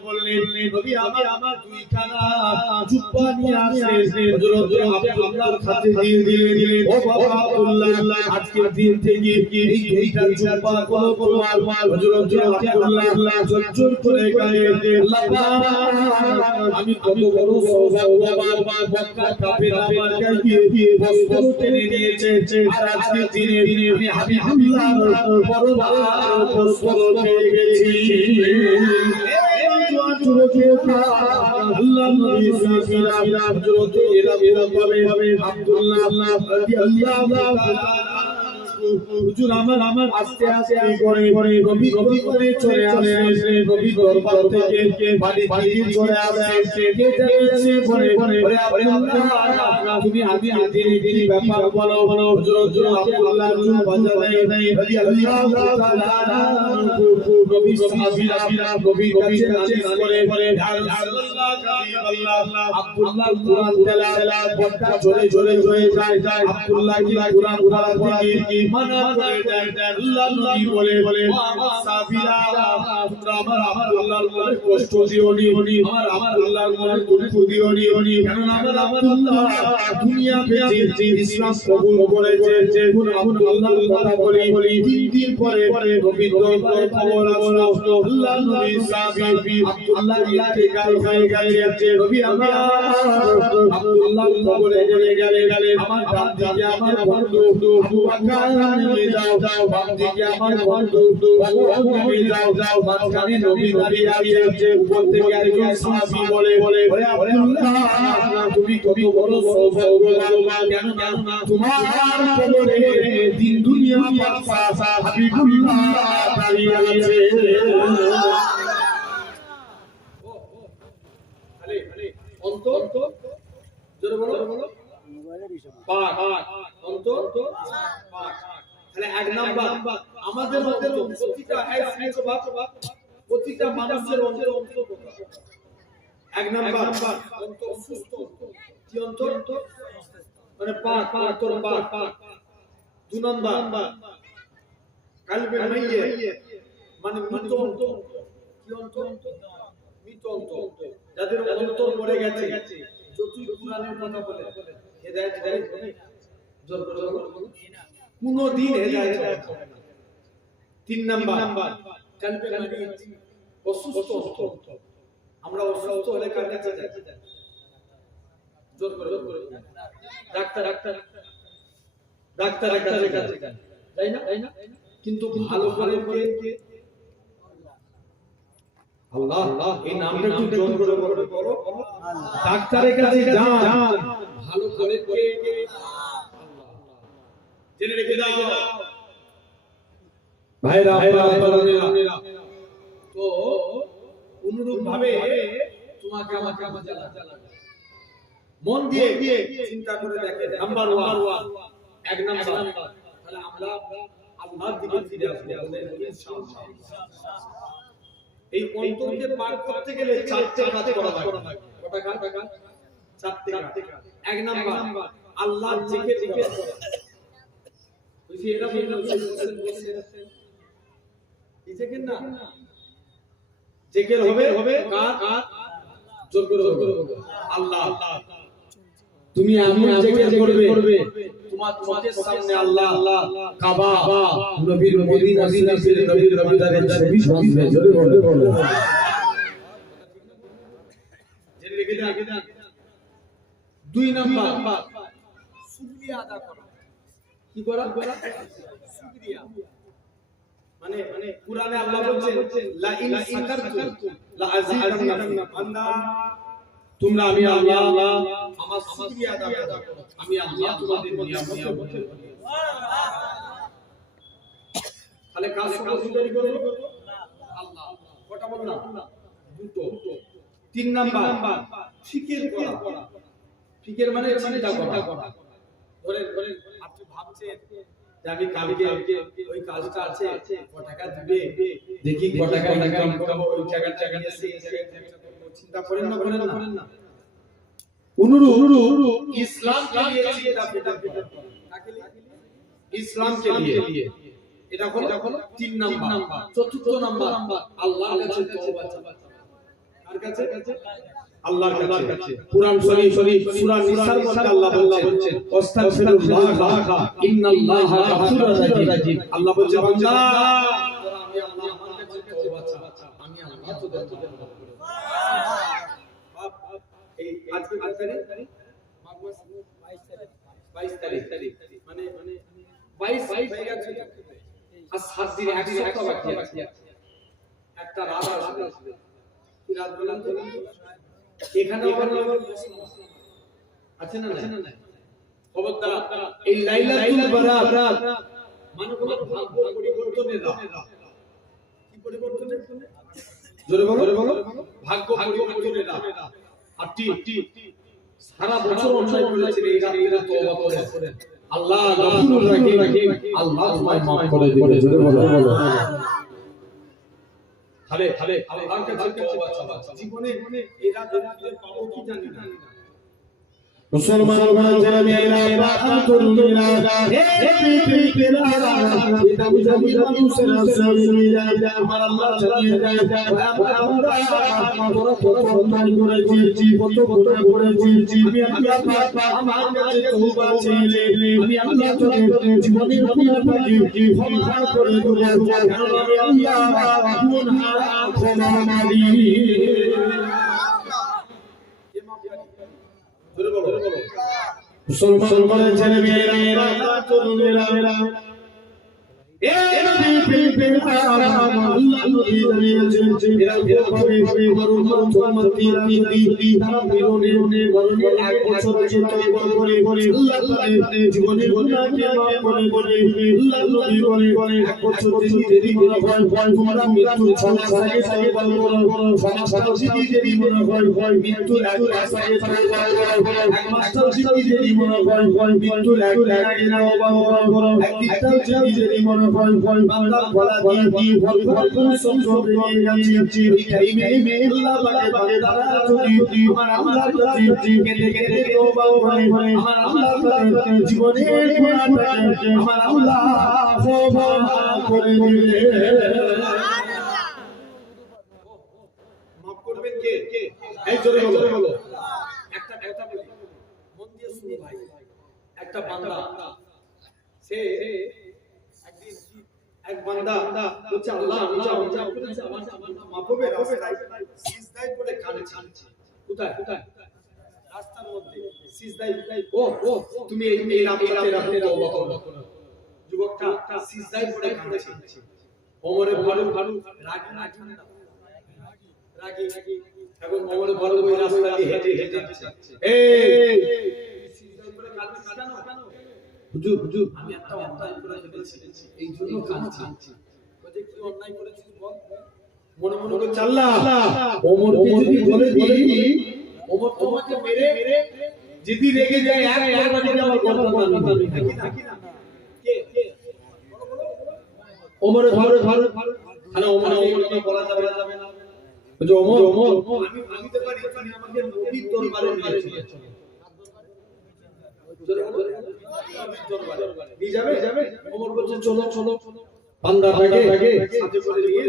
বললেন নবী আমার দুইখানা জুব্বা নিয়ে আসে হযরত আব্দুল্লাহর হাতে দিয়ে দিলেন ও বাবা আব্দুল্লাহ আজকের দিন থেকে এই দুইটা জুব্বা কোনো মাল হযরত আব্দুল্লাহ জোর করে গায়ে আল্লাহ আমি কত বড় সওগাত মক্কা কাফের আমার গায়ে দিয়ে বস্ত্র টেনে নিয়েছে আর আজকের দিনে আমি হাবিবুল্লাহ বড় বস্ত্র পেয়ে গেছি আল্লাহ নবী সাহাবীরা হযরত এরা ভাবে আব্দুল্লাহ রাদিয়াল্লাহু তাআলা হুজুর আমার আস্তে করে নবী করে চলে আসে নবী দরবার থেকে বাড়ি চলে আসে কে যাচ্ছে বলে আব্দুল্লাহ তুমি আদি ব্যাপার বলো হযরত আব্দুল্লাহ বাজারে রাদিয়াল্লাহু তাআলা নবী সাহাবীরা নবী কাছে করে ইয়া রাসূলুল্লাহ হাবিবাল্লাহ আব্দুল্লাহ কুরআন তেলাওয়াত বড় জোরে হয়ে যায় আব্দুল্লাহ কি কুরআন পড়তে মানা করে দেন আল্লাহ নবী বলে ও আমার সাহাবীরা তোমরা আমার আল্লাহর উপরে কষ্ট দিও নি আমার আল্লাহর উপরে দুঃখ দিও নি কারণ আমার আল্লাহ দুনিয়া পেয়েছে ইসলাম কবুল করেছে কোন আল্লাহর কথা বলি দিন পরে নবী দরবার খবর আসলো আল্লাহ নবী সাহাবী আব্দুল্লাহ ইন্তেকাল হয়ে গেছে নবী আমার আব্দুল্লাহ কবরে গেলেন আমার দাদি আমার বন্ধু নিয়ে যাও বাম দিকে আমার বন্ধু নিয়ে যাও মাঝখানে নবী দাঁড়িয়ে আছে উপর থেকে একজন সাহাবী বলে ওরে আব্দুল্লাহ তুমি কত বড় সৌভাগ্যবান কেন না তোমার কবরে দিন দুনিয়া বাদশা হাবিবুল্লাহ দাঁড়িয়ে আছে অন্তর জোরে বলো পাক অন্তর পাক তাহলে এক নাম্বার আমাদের প্রতিটা প্রতিটা মানুষের অন্তর এক নাম্বার অন্তর সুস্থ কি অন্তর মানে পাক অন্তর পাক দুই নাম্বার কালবে মাইয়ে মানে মৃত অন্তর কি অন্তর মৃত অন্তর যাদের অন্তর মরে গেছে যতই কুরআনের কথা বলে হেদায়েত দেয় জোর করে বলো কোনদিন হেদায়েত হবে না তিন নাম্বার কালবে মাইয়ে অসুস্থ অন্তর আমরা অসুস্থ হলে কার কাছে যাই জোর করে ডাক্তার কাছে যাই না কিন্তু ভালো করে আল্লাহ এই নামটা একটু জোর করে বলো ডাক্তারের কাছে যান ভালো করে জেনে রেখে দাও ভাইরা তো অনুরূপ ভাবে তোমাকে আমাকে জানাবে মন দিয়ে চিন্তা করে দেখে নাম্বার 1 এক নাম্বার তাহলে আমরা আল্লাহর দিকে ফিরে আসব ইনশাআল্লাহ এই অন্তরকে পার করতে গেলে চারটি কাজ করা লাগবে কটা কাজ চারটি কাজ এক নাম্বার আল্লাহর জিকির করা বুঝি এরা বলছেন এই জিকির না জিকির হবে কার জোর করে আল্লাহ তুমি আমি জিকির করবে তোমার চোখের সামনে আল্লাহ কাবা নবীর মদিনা শরীফের নবীর রমজানের ছবি সামনে জোরে বলো জেনে রেখে দাও দুই নাম্বার শুকরিয়া আদা করা কি করা শুকরিয়া মানে কুরআনে আল্লাহ বলছেন লা ইন শাকারতুম লা আযীদান্নাকুম বান্দা তোমরা আমি আল্লাহ আমার শুকরিয়া আদা করো আমি আল্লাহ তোমাদের নিয়ামত তাহলে কাজ শুকরিয়া করব আল্লাহ কটা বললাম দুটো তিন নাম্বার ফিকির করা ফিকির মানে চিন্তা করা ধরে আপনি ভাবছেন যে আমি কালকে ওই কাজটা আছে কত টাকা দিবে দেখি কত টাকা ইনকাম করব ওই জায়গা এসে চিন্তা করেন না অনুরূপ ইসলাম কে লিয়ে চিন্তা ইসলাম কে লিয়ে এটা হলো তিন নাম্বার চতুর্থ নাম্বার আল্লাহর কাছে তওবা কার কাছে আল্লাহর কাছে কুরআন শরীফ সূরা নিসার মধ্যে আল্লাহ বলছেন আস্তাগফিরুল্লাহ ইন্নাল্লাহা গাফুরুর রাহিম আল্লাহ বলছে বান্দা আমি আল্লাহ আমার কাছে তওবা চা আমি আল্লাহ তোদের তওবা করব এই আজকে কত তারিখ মাঘ মাস 22 তারিখ মানে 22 হয়ে গেছে আর 7 দিন এক সপ্তাহ বাকি আছে একটা রাত আসবে কি রাত বলেন তো এখানে আছে না খবরদার এই লাইলাতুল বারাত মানে কোনো ভাগ্য পরিবর্তনের রাত কি পরিবর্তনের জোরে বলো ভাগ্য পরিবর্তনের রাত আর সারা বছর অন্যায় করেছেন এই রাতে তওবা করেন আল্লাহ গফুরুর রহিম আল্লাহ তোমায় maaf করে দিবে জোরে বলো তাহলে আল্লাহর কাছে তওবা চাওয়া জীবনে এই রাতে পাবো কি জানি না মুসলমান ভাইরা মেরা আলহামদুলিল্লাহ হে পৃথিবীরা এটা বুঝাবি মানুষের সাবিলিল্লাহ আমার আল্লাহ জানিয়ে দেয় তোরা কত সম্মান করেছিস কত করেছিস আমি আল্লাহ আমার কাছে তওবা চাইলে আমি আল্লাহ তোকে জীবনের গুনাহ ক্ষমা করে দেব কারণ আমি আল্লাহ গুনাহ ক্ষমাকারী মুসলমানের ছেলে মেয়েরা তরুণেরা এ নবী প্রেমে আল্লাহ নবী জানিয়েছেন এরা হবে উম্মতি রানী তারা বিরোধী বরণে এক বছর তওবা করে আল্লাহ তাআলা জীবনের গুনাহকে মাফ করে আল্লাহ নবী বলে এক বছর দেরি করা হয় তোমরা মৃত্যুর 6 মাস আগে তওবা করো 6 মাস যদি দেরি করা হয় মৃত্যুর 1 মাস আগে তওবা করো 1 মাসটাও যদি দেরি করা হয় মৃত্যুর 1 দিন আগে তওবা করো একদিনটাও যদি দেরি করা হয় বান্দা বলা দিয়ে ভরপুর সংযোগ নিয়ে যাচ্ছি এই টাইমে আল্লাহ পাকে তারা যদি আমার আল্লাহর কাছে কেঁদে কেঁদে তওবা করে আমার আল্লাহ তাআলা জীবনের গুনাহটাকে আমার আল্লাহ ক্ষমা করে দিবে মাফ করবেন কে এই জোরে বলো একটা কথা বলি মন দিয়ে শুনো ভাই একটা বান্দা সে একদিন এক বান্দা বলছে আল্লাহ আমি যা করেছি আমার মাফ হবে রাস্তায় সিজদায় পড়ে কাঁদছে কোথায় রাস্তার মধ্যে সিজদায় ও তুমি এই রাতে তওবা করো যুবকটা সিজদায় পড়ে কাঁদছে ওমরে ফারুক রাগী এখন ওমরে ফারুক ওই রাস্তা দিয়ে হেঁটে যাচ্ছে এই সিজদায় পড়ে কাঁদছিস কেন হুজুর আমি একটা অন্যায় করে ফেলেছি এই জন্য কাঁদছি বলে কি অন্যায় করেছিস বল মনে মনে করে আল্লাহ ওমরকে যদি বলে দিই ওমর তোমাকে মেরে যদি রেগে যায় এক বাজে আমার গর্দন টানবে নাকি না কে ওমরে ধরে তাহলে ওমরকে বলা যাবে না যে ওমর আমি তো পারি তুমি আমাকে নবীর দরবারে নিয়ে চলো নিয়ে যাবে ওমর বলছে চলো বান্দাটাকে সাথে করে নিয়ে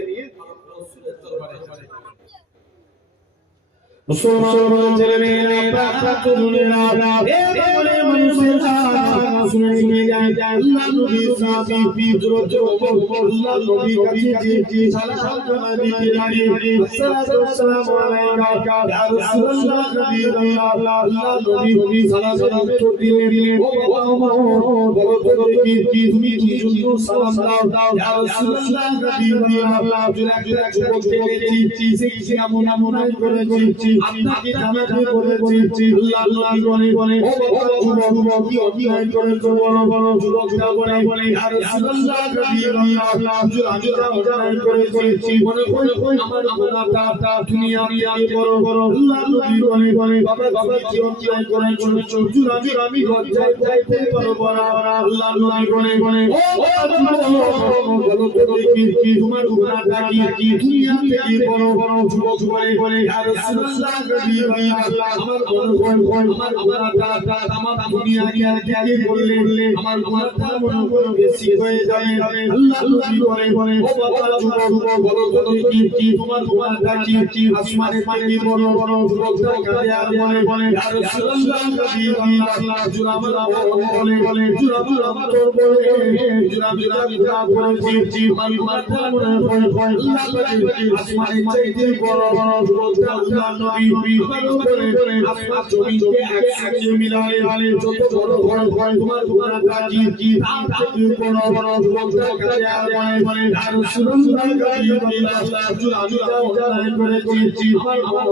রাসূলের দরবারে মুসলমান ছেলেমেয়েরা প্রার্থনা এ বলে মানুষের শুনে যায় আল্লাহ নবী সাহাবী হযরত ওমর আল্লাহ নবী কাছে সালাম জানাতে লাগে আসসালামু আলাইকা ইয়া রাসূলুল্লাহ নবী আল্লাহ নবী সালাম উত্তর দিলেন ও ওমর বলো কি তুমি জন্য সালাম দাও ইয়া রাসূলুল্লাহ নবী আল্লাহ যুবককে দেখছি সে মনে করেছি আপনাকে জানাতে বলেছি আল্লাহ বলে ও বাবা কি অন্যায় করেছো বলো যুবকটা বলে ইয়া রাসূলুল্লাহ নবী আল্লাহ আমি অন্যায় করেছি মনে আমার গুনাহটা দুনিয়া বড় আল্লাহ নবী বলে বাবা কি অন্যায় করেছো হুজুর আমি লজ্জায় যাইতে পারবো না আল্লাহ নবী বলে ও বলো কি তোমার গুনাহটা কি দুনিয়া থেকে বড় যুবক বলে ইয়া রাসূলুল্লাহ আমার দুনিয়া ত্যাগে করলে আমার গুনাহটা মনে করে বেশি হয়ে যাবে আল্লাহ নবী বলে ও বাবা যুবক বলো কি তোমার গুনাহটা কি আসমানে থেকে বড় যুবকটা কাঁদে আর বলে ইয়া রাসূলুল্লাহ নবী আল্লাহ জুরাবুল্লাহ বলে জুরাবুল্লাহ তোর বলে বলেছি আমার গুনাহটা মনে করে আল্লাহ নবী আসমানে থেকে বড় যুবকটা আল্লাহ নবী বলে আসমান জমিনকে একসাথে মিলালে যত বড় হয় তোমার গুনাহটা কি তার থেকে বড় যুবকটা কাঁদে আর বলে ইয়া রাসূলুল্লাহ নবী আল্লাহ হুজুর আমি অন্যায় করেছি আমার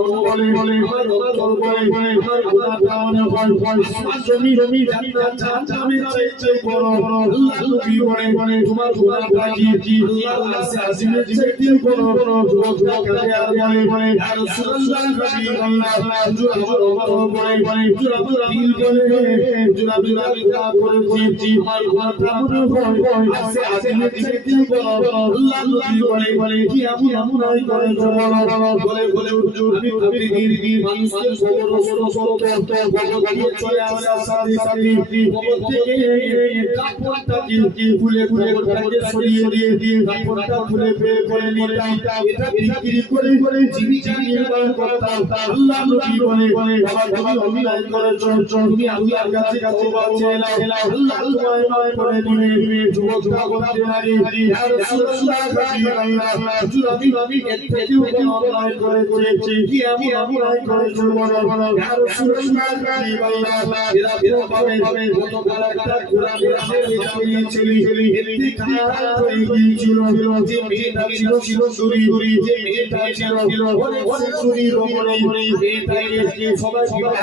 বলে আমার অন্তর বলে আমার গুনাহটা মনে হয় আসমান জমি জান্নাত জাহান্নামের চাইতে বড় আল্লাহ নবী বলে তোমার গুনাহটা কি আল্লাহ আজিমের চাইতে বড় যুবকটা কাঁদে আর বলে ইয়া রাসূলুল্লাহ নবী আল্লাহ হুজুর আমার অন্তর বলে জুরা দিল বলে জুরা করেছি আমার গুনাহটা মনে হয় আজিমের চাইতে বড় আল্লাহ নবী বলে কি এমন করেছো বলে হুজুর আপনি দিন মানুষকে সত্য চলে আসার সাথে কবর থেকে কাপড়টা খুলে ওটাকে সরিয়ে দিয়ে কাপড়টা খুলে বের করে নিতাম এটা বিক্রি করে জীবিকা নির্বাহ করতাম আল্লাহ নবী বলে বাবা তুমি অন্যায় করেছো তুমি আল্লাহর কাছে তওবা চেয়ে নাও আল্লাহ তোমায় মাফ করে দিবে যুবকরা বলতে লাগি ইয়া রাসূলুল্লাহ হাবিবাল্লাহ হুজুর আমি এর থেকেও অন্যায় করেছি কি আমি অন্যায় করেছি বলো ইয়া রাসূলুল্লাহ হাবিবাল্লাহ এরা পাবে গতকাল একটা ঘোড়া নিয়েছিলি এতে খারাপ হয়ে গিয়েছিল যে মেয়েটা ছিল সুরি যে মেয়েটা ছিল অনেক সুরি রমণী মেয়েটাকে সবাই বিবাহ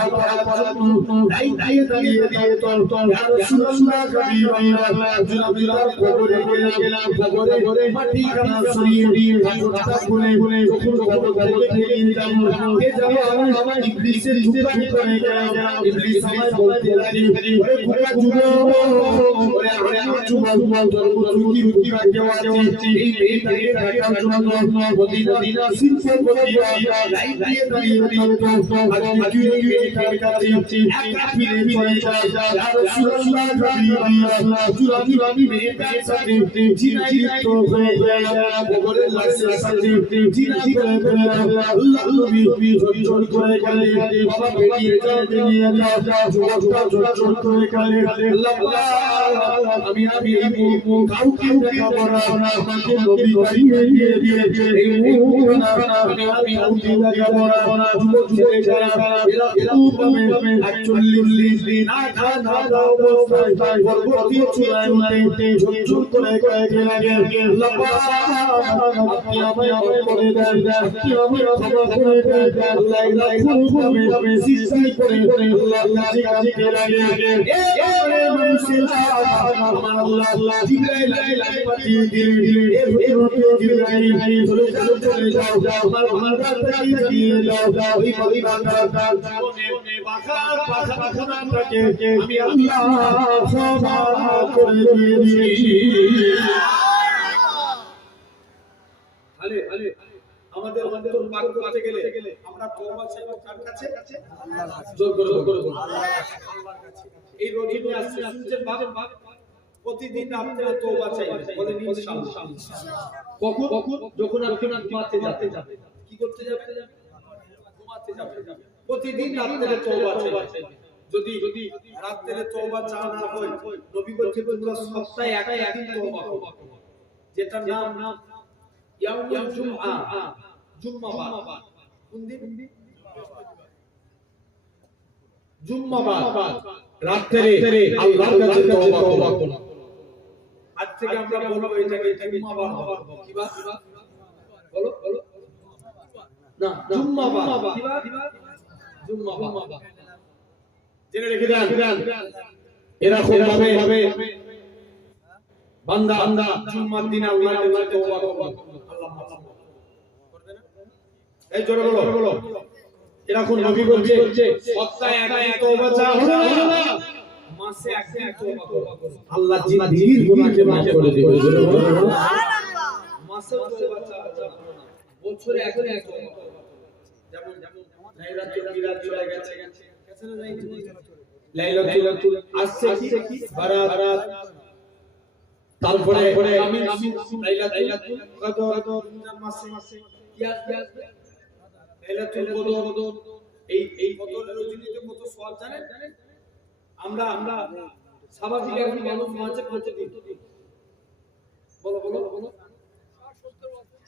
করার জন্য দাঁড়িয়ে তো ইয়া রাসূলুল্লাহ হাবিবাল্লাহ হুজুর কবরে গেলাম কবরে মাটি কাটা সরিয়ে দিয়ে ঠাকুরটা বলে যখন কবরে গিয়ে যাব কে যাবে আমার ইবলিসের জুতা করে গেল ইবলিস আমায় বলতে লাগি ওরে ঘোড়া ওরে যুবক তোর রুকি ভাগ্য আছে এই মেয়েটাকে দেখার জন্য মদিনা সিনফে করে দাঁড়িয়ে তো আজকে তুই এই মেয়েটার কাছে একা ফিরে চলে যা ইয়া রাসূলুল্লাহ হাবিবাল্লাহ আমি মেয়েটার সাথে জিনাই তো হয়ে গেলাম কবরের লাশের সাথে জিনা করে আল্লাহ নবী জোর করে গেলে বাবা বেরিয়ে নিয়ে যাও যুবকটা জোর করে গেলে আল্লাহ আমি কাউকে দেখাবো না আমাকে নবী বাড়িয়ে দিয়ে এই মুখখানা আমি কাউকে দেখাবো না যুবক যারা এরা পাবে 41 দিন না খাওয়া অবস্থায় পরবর্তী চূড়ায় উঠে ঝুরঝুর করে লাগে আল্লাহ আপনি আমায় করে দেন আপনি আমায় ক্ষমা করে দেন আল্লাহ রাখবে সিজদায় করে আল্লাহ কাছে লাগে এ মানুষের আমার আল্লাহ জিবরাইল পাঠিয়ে দিলেন এ জিবরাইল চলে যাও আমার বান্দার কাছে দিয়ে দাও ওই বান্দার পাখাটাকে আমি আল্লাহ ক্ষমা করে দিয়েছি আমাদের পাক করতে গেলে আমরা তওবা চাইবো কার কাছে আল্লাহর কাছে জোর করে আল্লাহর কাছে এই রোজে আসছে শুনছেন বাপ প্রতিদিন রাতে তওবা চাইবে বলেন ইনশাআল্লাহ কখন যখন আপনি ঘুমাতে যাবে কি করতে যাবে ঘুমাতে যাবে প্রতিদিন রাতে তওবা চাইবে যদি রাতে তওবা চা না হয় নবী বলেছেন তোমরা সপ্তাহে একদিন তওবা করো যেটা নাম ইয়াউমুল জুমআ জুম্মাবাদ কোন দিন জুম্মাবাদ রাতে আল্লাহর কাছে তওবা করো আজ থেকে আমরা বলবো এটাকে জুম্মাবাদ কি বাত বলো না জুম্মাবাদ কি বাত জুম্মাবাদ জেনে রেখে দেন এরকম ভাবে বান্দা জুম্মার দিন আল্লাহর কাছে তওবা করবে আল্লাহ মাফ করবে না এই জোরে বলো এরকম নবী বলছে সপ্তাহে একদিন তওবা চা হবে না মাসে একদিন তওবা করো আল্লাহ জিন্দেগির গুনাহকে মাফ করে দেবে জোরে বলো সুবহানাল্লাহ মাসে তওবা চা বছরে একদিন তওবা যেমন লাইলাতুল মিলাদ চলে গেছে কেন না লাইলাতুল আসছে কি বারাত তারপরে আমি লাইলাতুল কদর মাসে ইয়াদ লাইলাতুল কদর এই কদরের রজনীতে কত সওয়াব জানেন আমরা স্বাভাবিক এখন মানুষ মাঝে প্রতিদিন বলো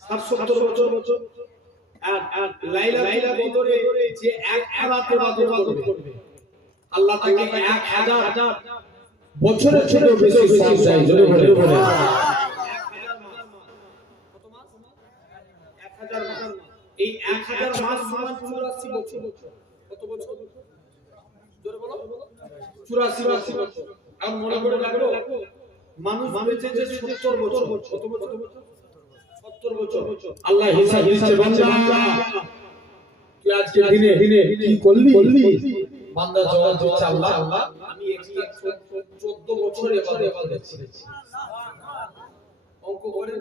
60-70 বছর আর লাইলাতুল কদরে যে এক রাতে ইবাদত করবে আল্লাহ তাকে 1000 বছরের ছোট বেশি সওয়াব দেয় জোরে বলে 1000 মাস এই 1000 মাস সমান 84 বছর কত বছর জোরে বলো 84 বছর আর মনে করে লাগলো মানুষ বেঁচে যে 70 বছর কত বছর 70 বছর আল্লাহ হিসাব দিচ্ছে বান্দা তুই আজকে দিনে কি করলি বান্দা জবাব দিচ্ছে আল্লাহ আমি এক্সট্রা 14 বছর ইবাদত করেছি অঙ্ক করে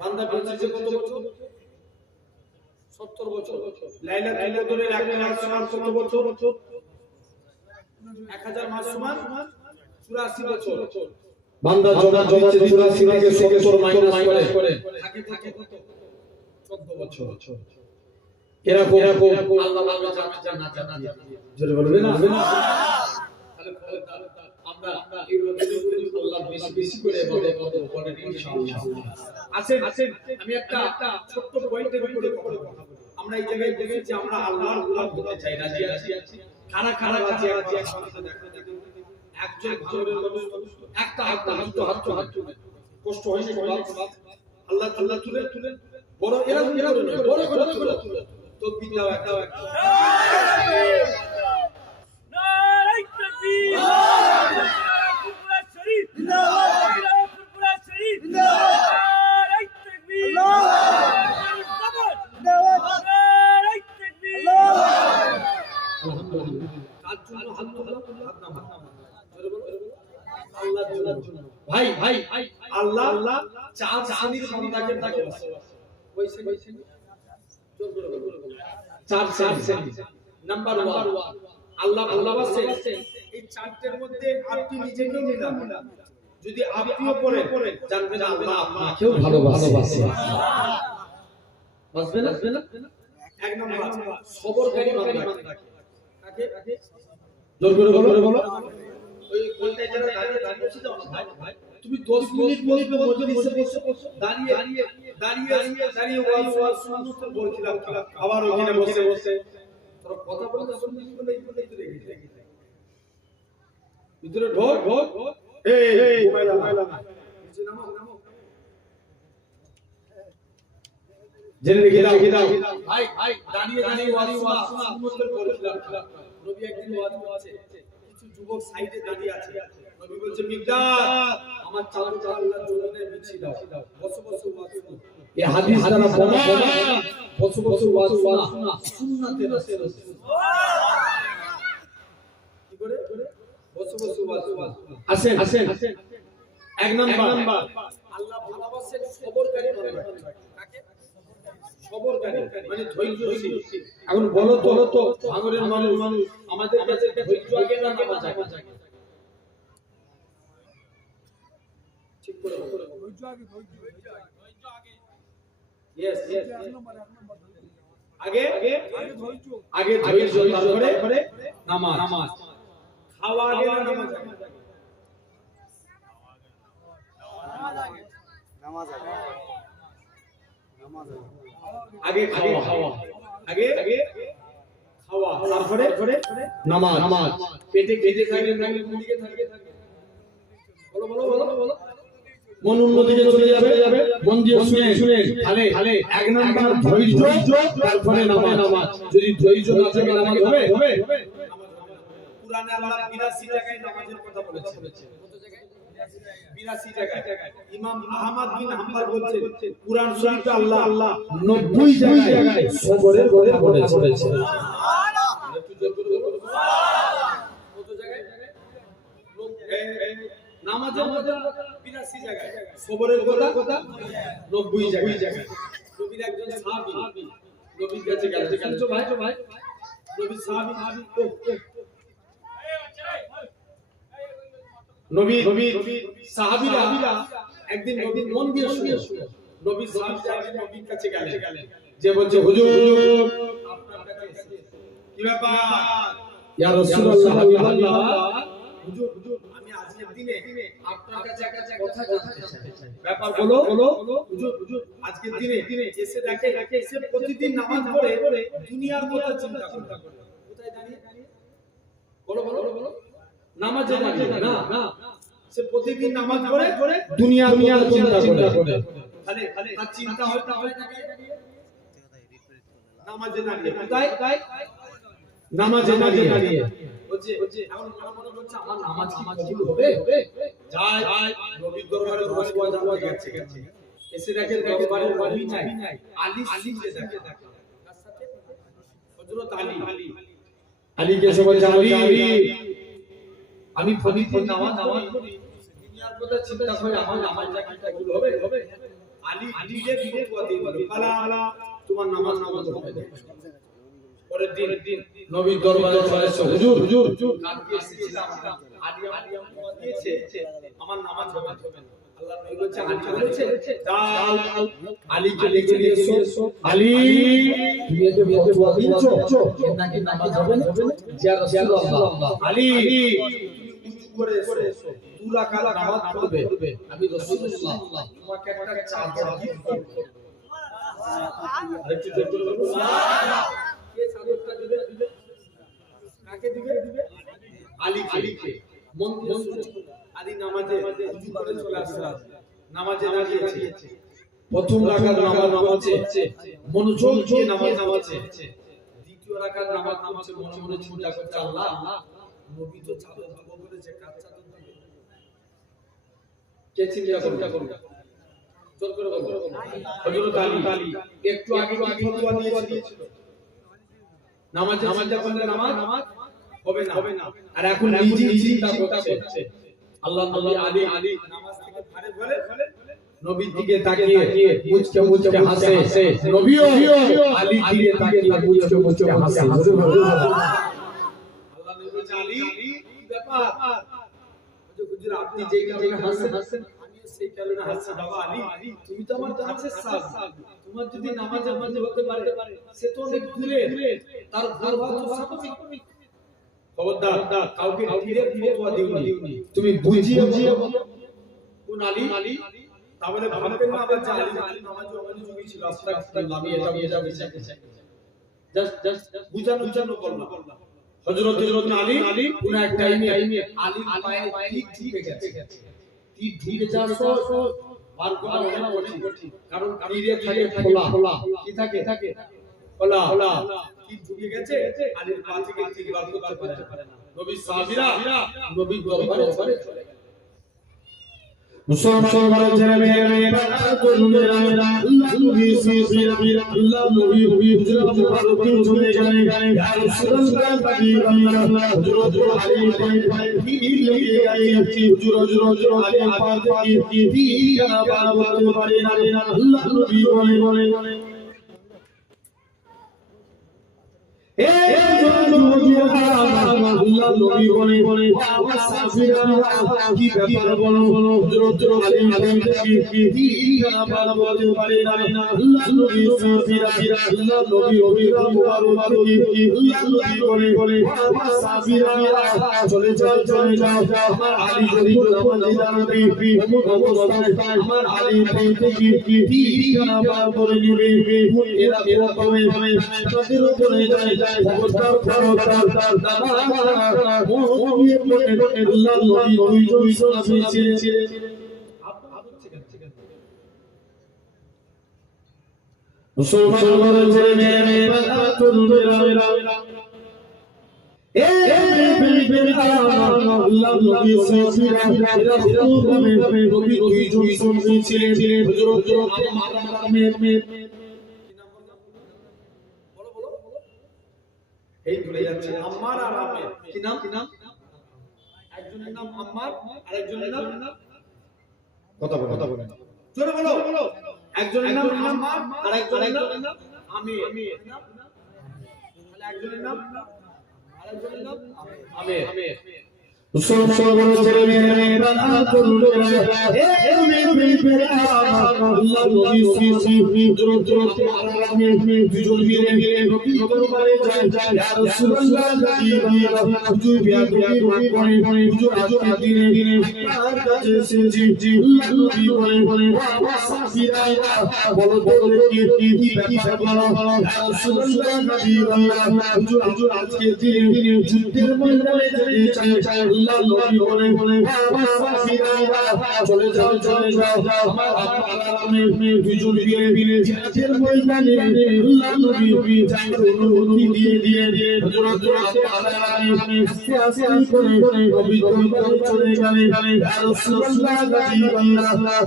বান্দা বেঁচেছে কত বছর 70 বছর লাইলাতুল কদরের এক মাস সমান কত বছর 1000 মাস সমান 84 বছর বান্দা জবাব দিচ্ছে 84 থেকে 70 মাইনাস করে থাকে কত 14 বছর এরকম আল্লাহ জান্নাত জোরে বলবে না আমরা আল্লাহ বেশি বেশি করে বলেন ইনশাআল্লাহ। আছেন আমি একটা ছোট্ট পয়েন্টের উপরে কথা বলবো। আমরা এই জায়গায় দেখেছি আমরা আল্লাহর গোলাম হতে চাই, রাজি আছি, খানা রাজি আছি। একজন ভালো মানুষ একটা হাত কষ্ট হয় না, আল্লাহ তুলে বড় এরকম বড় করে তুলে তো বিদাও একটা নারায়ে তাকবীর, পুরা শরীফ জিন্দাবাদ, পুরা শরীফ নারায়ে তাকবীর, জিন্দাবাদ নারায়ে তাকবীর। কার জন্য হাত নামা আল্লাহর জন্য। ভাই আল্লাহ চার শ্রেণীর বান্দাকে তাকে কইছে চার শ্রেণী। নাম্বার 1 আল্লাহ ভালোবাসেন। এই চারটির মধ্যে আপনি নিজেকেও মিলান, যদি আপনিও পড়েন জানবেন আল্লাহ আপনাকেও ভালোবাসে। বুঝবে না? এক নাম্বার সবরকারী বান্দা কাকে জোর করে বলো। ওই কোনটা যারা দাঁড়িয়ে বসে যাও না ভাই, তুমি 10 মিনিট বলবে মজলিসে বসে দাঁড়িয়ে ওয়াজ সুন্নাতের বলছিলাম, আবার ওখানে বসে তোর কথা বলতে শুনতে রেখে ভিতরে ঢোক এই মোবাইল না নিচে নামো জেনে রেখে দাও ভাই দাঁড়িয়ে ওয়াজ সুন্নাতের বলছিলাম। নবী একদিন ওয়াজ করছে, কিছু যুবক সাইডে দাঁড়িয়ে আছে, নবী বলছে মিকদাদ আমার চালু আল্লাহর জন্য বিছিয়ে দাও, বসো ওয়াজ শুনো। এই হাদিস দ্বারা বলা বসো ওয়াজ শোনা সুন্নাতে রাসূল। কি করে বসো ওয়াজ আসেন। এক নাম্বার আল্লাহ ভালোবাসেন সবরকারী বান্দা। কাকে? সবরকারী মানে ধৈর্যশীল। এখন বলো তো ভাঙরের মানুষ আমাদের কাছে ধৈর্য আগে না নামাজ আগে? ঠিক করে ধৈর্য আগে। यस আগে ধৈর্য তারপরে নামাজ। খাওয়া আগে না নামাজ আগে? খাওয়া তারপরে নামাজ। পেটে খাইলে কোন দিকে থাকে? বলো মন অন্যদিকে চলে যাবে। মন দিয়ে শুনে তাহলে এক নাম্বার ধৈর্য তারপরে নামাজ। যদি ধৈর্য না থাকে নামাজ হবে? কুরআনে আল্লাহ 82 জায়গায় নামাজের কথা বলেছে। কত জায়গায়? 82 জায়গায়। ইমাম আহমদ বিন হাম্বল বলছেন কুরআন শরীফে আল্লাহ 90 জায়গায় সবরের কথা বলেছে। সুবহানাল্লাহ। একটু জোর করে বলো কত জায়গায়? নামাজের মধ্যে 82 জায়গায়, সবরের কথা 90 জায়গায়। নবীর একজন সাহাবী নবীর কাছে গেলেন। ভাই নবী সাহাবী নবী সাহাবীরা একদিন নবীর মন দিয়ে শুনে নবী সাহাবীরা নবীর কাছে গেলেন, যে বলছে হুজুর আপনার কাছে কি ব্যাপার? ইয়া রাসূলুল্লাহ হুজুর আমি আজকের দিনে আপনার কাছে একটা কথা জানতে চাই। ব্যাপার বলো হুজুর আজকের দিনে এসে দেখে সে প্রতিদিন নামাজ পড়ে দুনিয়ার কথা চিন্তা করে। কোথায় দাঁড়িয়ে? বলো নামাজে দাঁড়িয়ে না, সে প্রতিদিন নামাজ পড়ে দুনিয়ার চিন্তা করে। তাহলে তার চিন্তা হয় নামাজে দাঁড়িয়ে। কোথায়? নামাজে দাঁড়িয়ে বলছে এখন মনে হচ্ছে আমার নামাজ কি হবে? যায় নবীর দরবারে ওয়াজ গেছে। এসে দেখে দরবারের ওয়ালি নাই, আলী কে দেখে। কার সাথে? হযরত আলী কে সবাই আলী আমি ফরিদ নামাজ পড়ি, দুনিয়ার কথা চিন্তা করে আমার নামাজটা কি হবে? আলী কে ফতোয়া দিল, আলা তোমার নামাজ হবে। পরের দিন নবীর দরবারে চলে এসে হুজুর কালকে এসেছিলাম, আলী আমাকে দিয়েছে আমার নামাজ হবে না। আল্লাহ নবী বলছে আলী বলেছে যাও আলীকে ডেকে নিয়ে এসো। আলী তুমি একে ফতোয়া দিচ্ছ এর নাকি নামাজ হবে না? ইয়া রাসূলুল্লাহ আলী করে এসো 2 রাকাত নামাজ পড়বে, আমি রাসূলুল্লাহ তোমাকে একটা চাদর গিফট করব। আরেকটু জোরে বলুন সুবহানাল্লাহ। কে চাদরটা দিবে? কাকে দিবে? আলীকে। মন আলী নামাজে উযু করে চলে আসলেন, নামাজে দাঁড়িয়েছে, প্রথম রাকাত নামাজ হচ্ছে মনোযোগ দিয়ে নামাজ নামাজে, দ্বিতীয় রাকাত নামাজ নামাজে মনে মনে চিন্তা করছে আল্লাহ নবী তো চাদর দিব বলেছে, কার চাদর দিবে? কে চিন্তা করবে? জোর করে বলো। হযরত আলী একটু আগে ফতোয়া দিয়েছিল নামাজে চিন্তা করলে নামাজ হবে না, আর এখন নিজে চিন্তা করছে। আল্লাহ নবী আলী নামাজ থেকে ফারে বলে নবীর দিকে তাকিয়ে মুচকে হাসে, নবীও আলী দিকে তাকিয়ে মুচকে হাসে। আল্লাহ নবী বলছে আলী কি ব্যাপার? হুজুর আপনি যেই কারণে হাসেন আমিও সেই কারণে হাসছি। বাবা আলী তুমি তো আমার কাছের সাহাবী, তোমার যদি নামাজের মধ্যে হতে পারে সে তো অনেক দূরে, তার ঘর তো স্বাভাবিক। খবরদার কাউকে ধীরে ফতোয়া দিওনি, তুমি বুঝিয়ে বলো। কোন আলী? তাহলে ভাববেন না আবার যে আলী নামাজে অমনোযোগী ছিল, আস্তাগফিরুল্লাহ আমি এটা জাস্ট বুঝানো করলাম। হযরত আলী কোন এক টাইমে আলীর পায়ে তীর ঢুকে গেছে, তীর ঢুকে যাওয়ার পর বার করা অনেক কঠিন, কারণ তীরে থাকে খোলা, কি থাকে খোলা, তীর ঢুকে গেছে, আলীর পা থেকে তীর বার করতে পারে না। নবী সাহাবীরা নবীর দরবারে চলে গেলেন। মুসলমান জেনে আল্লাহ নবী সিরা আল্লাহ নবী হুজুর মুবারক চলে গেলেন। ইয়া রাসূলুল্লাহ আল্লাহ হযরত আলী কি লেগে গেছে, হুজুর আলী পাক কি জানা বলতে পারে না। আল্লাহ নবী বলে আল্লাহ নবী বলে সাহাবীরা কি ব্যাপার বলো, হযরত আলী কি জানা বলতে পারে না। আল্লাহ নবী সাহাবীরা আল্লাহ নবী হুজুর মুবারক আল্লাহ নবী বলে সাহাবীরা চলে যাও আমার আলী যদি নামাজে দাঁড়াবে অবস্থায় আমার আলী থেকে কি জানা বলে নিবে, এরা প্রথমে তাদের উপরে যায় খবরদার আল্লাহ নবী দুইজন সাহাবী ছিলেন। মুসলমানদের জেনে আল্লাহ নবী সাহাবীরা নবী দুইজন সাহাবী ছিলেন। হযরত এই ভুলে যাচ্ছে আম্মার আর আমের। কি নাম? একজনের নাম আম্মার আর একজনের নাম কথা বলে জোরে বলো। একজনের নাম আম্মার আর একজনের নাম আমের। তাহলে একজনের নাম আর একজনের নাম আমের। মুসলমানদের জেনে আল্লাহ নবী হযরত আলী দুইজন মিলে নবী দরবারে যায়। ইয়া রাসূলুল্লাহ হুজুর বিয়াদবি করে হুজুর আজকে দিনে আর কাছে এসেছি। আল্লাহ নবী বলে সাহাবীরা বলো কি ব্যাপার? ইয়া রাসূলুল্লাহ হুজুর আজকে দিনে যুদ্ধের ময়দানে যেতে চাই। আল্লাহ নবী বলে সাহাবীরা চলে যাও আমার দুইজন মিলে জিহাদের ময়দানে আল্লাহ নবী অনুমতি দিয়ে হযরত আলী আস্তে করে নবী দরবারে চলে গেলেন। ইয়া রাসূলুল্লাহ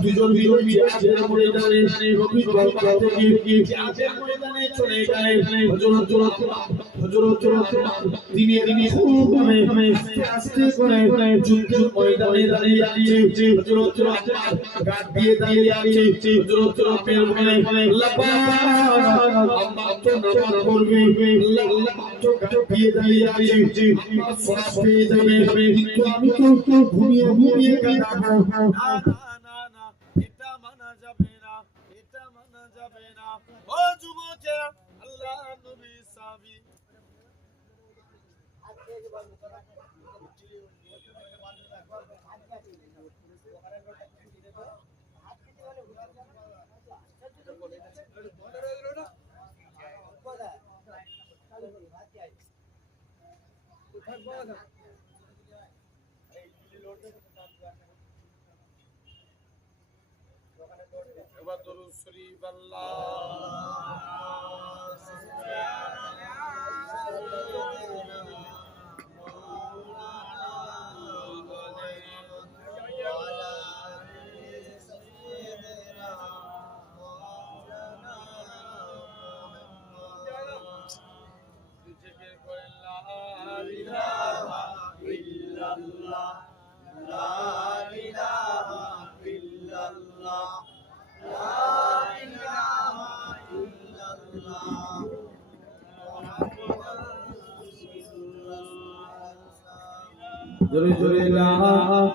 দুইজন মিলে জিহাদের ময়দানে নবী দরবারে জিহাদের ময়দানে চলে গেলেন। হযরত দিনে খুব আস্তে করে যুদ্ধের ময়দানে দাঁড়িয়ে হযরত গাদ দিয়ে দাঁড়িয়ে আছে। হযরত পের বলে লাপা আম্মা তো নামাজ পড়বে, আল্লাহ তো গাদ দিয়ে দাঁড়িয়ে আছে, সওয়াব পেয়ে যাবে, কিন্তু আমি তো ঘুমিয়ে কাটাবো। ও যুবকেরা আল্লাহ নবী সাহাবী এবার দরুদ শরীফ জোরে জোরে লা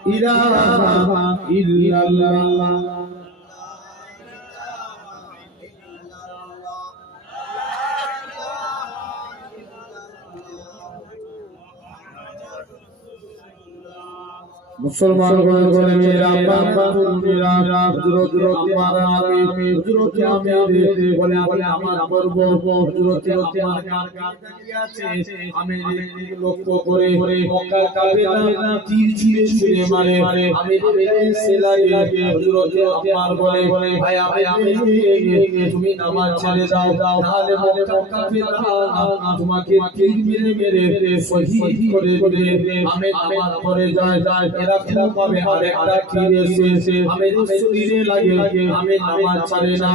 ইলাহা ইল্লাল্লাহ মুসলমান গণ মেরা বাবা মেরা হযরত আমার আগে হযরত আমি বলে বলে আমার করব হযরত আমার কার আছে আমি লক্ষ্য করে মক্কার কাফেররা তীর ছিঁড়ে ছুঁড়ে মারে আমি সেলাই হযরত আমার বলে ভাই আমি তুমি নামাজ ছেড়ে দাও তাহলে মক্কার কাফেররা তোমাকে তীর মেরে মেরে শহীদ করে দেবে আমি নামাজ পড়ে যাই এরা পাবে আর একটা তীর এসে আমি শরীরে লাগে আমি নামাজ ছাড়ে না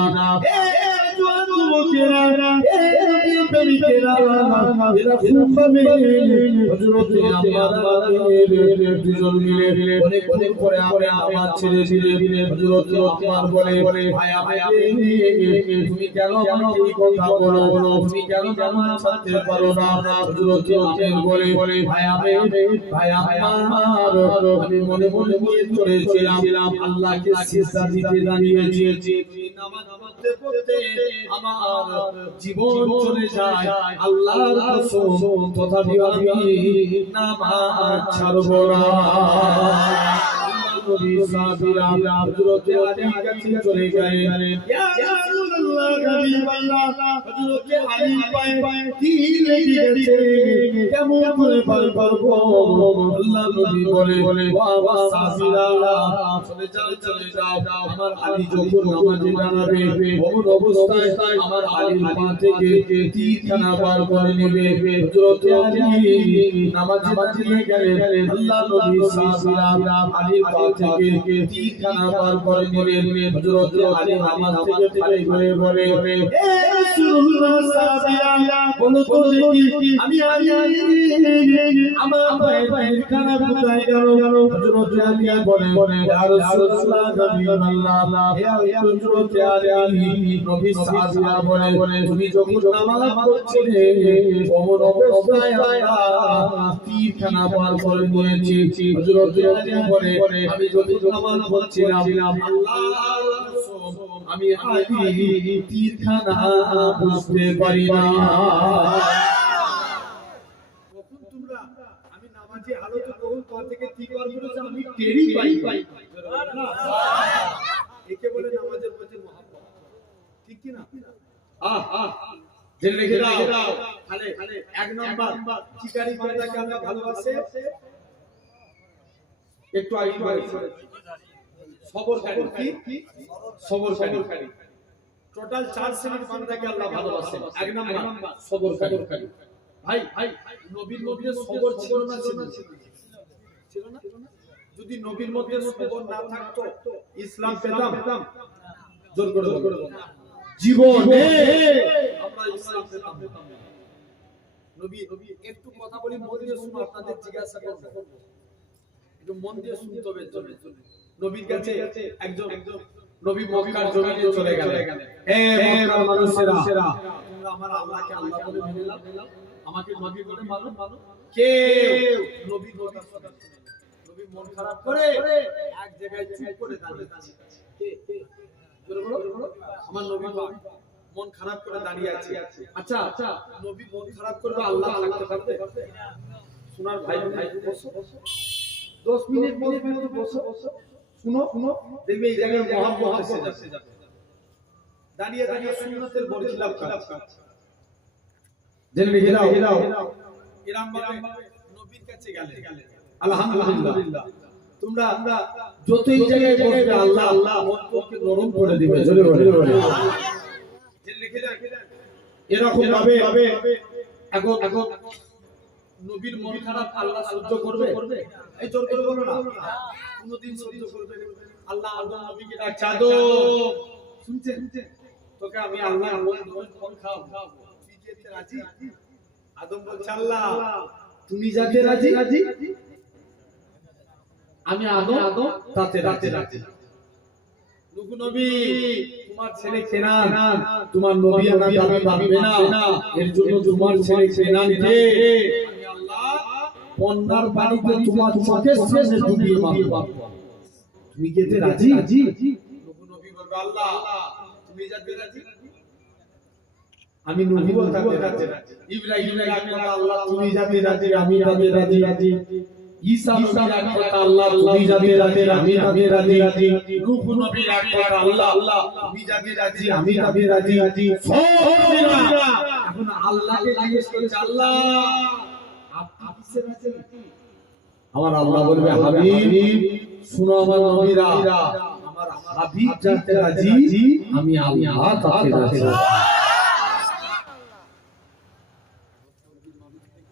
তুমি কেন আমাকে এই কথা বলো তুমি কেন নামাজ ছাড়তে পারো না বলে ভাই আমি মনে মনে নিয়ত করেছিলাম আল্লাহকে সিজদা দিতে দাঁড়িয়েছি নামাজ পড়তে পড়তে আমার জীবন চলে যায় আল্লাহর কসম তথাপি আমি নামাজ ছাড়ব না নবী সাহাবীরা হযরত আলীর কাছে চলে গেলেন ইয়া রাসূলুল্লাহ হাবিবাল্লাহ হযরত আলী পায়ে তীর লেগে গেছে কেমন করে পারবো আল্লাহ নবী বলে বাবা সাহাবীরা চলে যাও আমার আলী যখন নামাজে দাঁড়াবে ওমন অবস্থায় আমার আলীর পা থেকে তীরখানা বার করে নেবে হযরত আলী নামাজে দাঁড়িয়ে গেলেন আল্লাহ নবী সাহাবীরা আলীর পা থেকে তীরখানা বার করে নেবে হযরত আলী নামাজ থেকে বলে এ রাসূলুল্লাহ সাহাবীরা বলো তো দেখি আমি আলী আমার পায়ে তীরখানা কোথায় গেল হযরত আলী বলে ইয়া রাসূলুল্লাহ হাবিবাল্লাহ হে হযরত আলী নবী সাহাবীরা বলে তুমি যখন নামাজ পড়ছিলে ওমন অবস্থায় আল্লাহ তীরখানা বার করে নিয়েছি হযরত আলী বলে আমি যখন নামাজ পড়ছিলাম আল্লাহর কসম আমি আলী তীরখানা বুঝতে পারি না কখন তোমরা আমি নামাজে হালতে কখন পা থেকে তীর বার করেছে আমি টেরি পাই একে বলে নামাজের প্রতি মহব্বত ঠিক কি না জেনে রেখে দাও তাহলে এক নাম্বার চিকারি বান্দাকে আল্লাহ ভালোবাসে একটু আগে বলেছি সবরকারী কি সবরকারী টোটাল 4 শ্রেণীর বান্দাকে আল্লাহ ভালোবাসেন এক নাম্বার সবরকারী ভাই নবীর মধ্যে সবর ছিল না যদি নবীর মধ্যে সবর না থাকতো ইসলাম পেতাম জোর করে জীবনে আমরা ইসলাম পেতাম নবী একটু কথা বলি মন দিয়ে শুনো আপনাদের জিজ্ঞাসা করব একটু মন দিয়ে শুনতে হবে নবীর কাছে একজন নবী মক্কার জমিনে চলে গেলেন হে মক্কার মানুষেরা তোমরা আমার আল্লাহকে আল্লাহ বলে মেনে নাও আমাকে নবী বলে মানো কেউ নবী কথা শুনে নবী মন খারাপ করে এক জায়গায় চুপ করে দাঁড়িয়ে কে জোরে বলো আমার নবী মন খারাপ করে দাঁড়িয়ে আছে। আচ্ছা নবী মন খারাপ করবে, আল্লাহ থাকতে পারবে? শোনার ভাই বসো, 10 মিনিট বসো, শুনো, দেখবে এই জায়গায় মহব্বত এসে যাবে। দাঁড়িয়ে সুন্নতের বরখিলাফ কাজ জেনে হিলাও এরকম ভাবে নবীর কাছে গেলে আলহামদুলিল্লাহ তোমরা যতই জায়গায় বসবে আল্লাহ মনকে নরম করে দিবে। জোরে বলে এরকম ভাবে এখন নবীর মন খারাপ আল্লাহ সহ্য করবে? এই জোর করে বলো না, কোনদিন সহ্য করবে? আল্লাহ আদম নবীকে ডাকছে, আদম শুনছেন তোকে আমি আল্লাহ মন খাও, তুই যেতে রাজি? আদম বলছে আল্লাহ তুমি যাতে রাজি আমি আদম তাতে রাজি। নূহ নবী তোমার ছেলে কেনান, তোমার নবী আমি পাবে না, এর জন্য তোমার ছেলে কেনানকে আমি আল্লাহ বন্যার পানিতে তোমার চোখের সামনে ডুবিয়ে মারব, তুমি যেতে রাজি? নূহ নবী বলবে আল্লাহ তুমি যাতে রাজি আমি নবী বলতে রাজি। ইব্রাহিম এর কথা আল্লাহ তুমি যাতে রাজি আমি রাজি। ঈসা নবীর এক কথা আল্লাহ তুমি যাতে রাজি আমি রাজি। নূহ নবীর এক কথা আল্লাহ তুমি যাতে রাজি আমি রাজি। এখন আল্লাহকে জিজ্ঞেস করছে আল্লাহ আপনি কিসে রাজি? আমার আল্লাহ বলবে হাবিব শুনো আমার নবীরা, আমার হাবিব যাতে রাজি আমি আল্লাহ তাতে রাজি।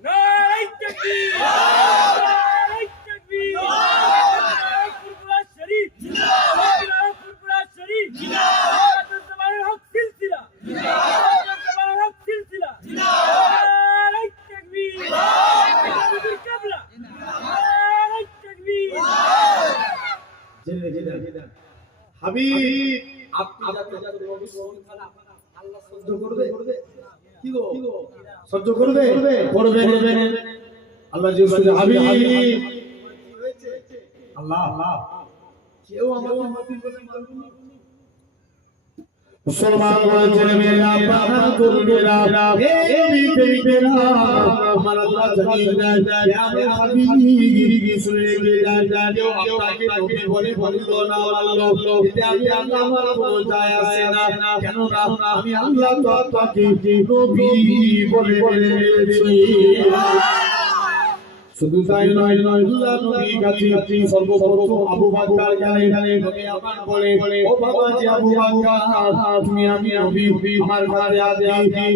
নারায়ে তাকবীর, নারায়ে তাকবীর, নারায়ে ফুরফুরা শরীফ, নারায়ে ফুরফুরা শরীফ, নারায়ে জামানের হক সিলসিলা, নারায়ে জামানের হক সিলসিলা, নারায়ে তাকবীর, নারায়ে কাবলা, নারায়ে তাকবীর। জেনে হাবিব আপনি যাতে নবী মন খারাপ আল্লাহ সহ্য করবে? কি গো সহ্য করবে? আল্লাহ জিজ্ঞেস করে হাবিব আল্লাহ কেউ আমাকে মাফি করে মারবে না? মুসলমান বলেছেন মেরা পানা করবেরা হে বিবেকেরা আমার আল্লাহ জানিয়ে দেয় আমার হাবিব শুনে কেউ আপনাকে নবী বলে বললো না মানলো এতে আমি আল্লাহ আমার কোনো যায় আসে না, কেন না আমি আল্লাহ তো আপনাকে নবী বলে বলেছি। শুধু তাই নয় আল্লাহ নবীর কাছে সর্বপ্রথম আবু বকর গেলেন, নবী আমার বলে ও বাবা জি আবু বকর তুমি আমি নবী আমার ঘরে আদি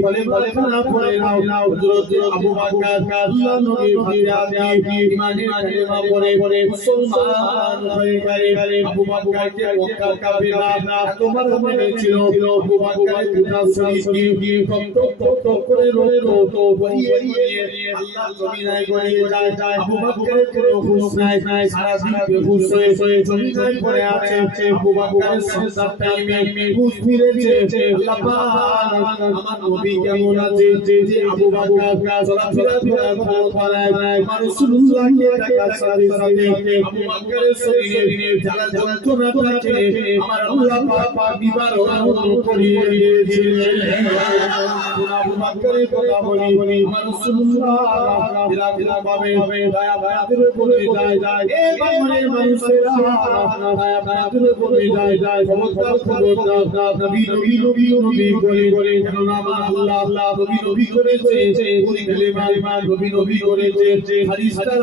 বলে খানা পড়ে নাও। হযরত আবু বকর আল্লাহ নবীর ঘরে আদি ইমানে কালেমা পড়ে মুসলমান হয়ে গেলেন। আবু বকরকে মক্কার কাফেররা তোমার মনে ছিল আবু বকরের দুটা শরীর টক করে রোতো বলিয়ে আল্লাহ জমিনায় গড়িয়ে যায়। আবু বকরের কোনো হুঁশ নাই, সারা দিন বেহুশ হয়ে জমিনায় পড়ে আছে। আবু বকরের সংসার টাইমে হুঁশ ফিরেছে। আল্লাহ পাক আমার নবী কেমন আছে যে আবু বকর চলাফেরা করে রাসূলুল্লাহকে দেখা সাথে আবু বকরের শরীরে যারা যন্ত্রণা থাকে আমার আল্লাহ পাক নিবারণ করিয়ে দিয়েছিলেন। আবু বকরের কথা বলি আমার রাসূলুল্লাহ ভাবে দয়া ভায়াদের উপরে যায় এ বাংলার মানুষেরা দয়া ভায়াদের উপরে যায় খবরদার নবী করে কেন আমার আল্লাহ নবী করেছে ওই কালেমা নবী করেছে হাদিসটা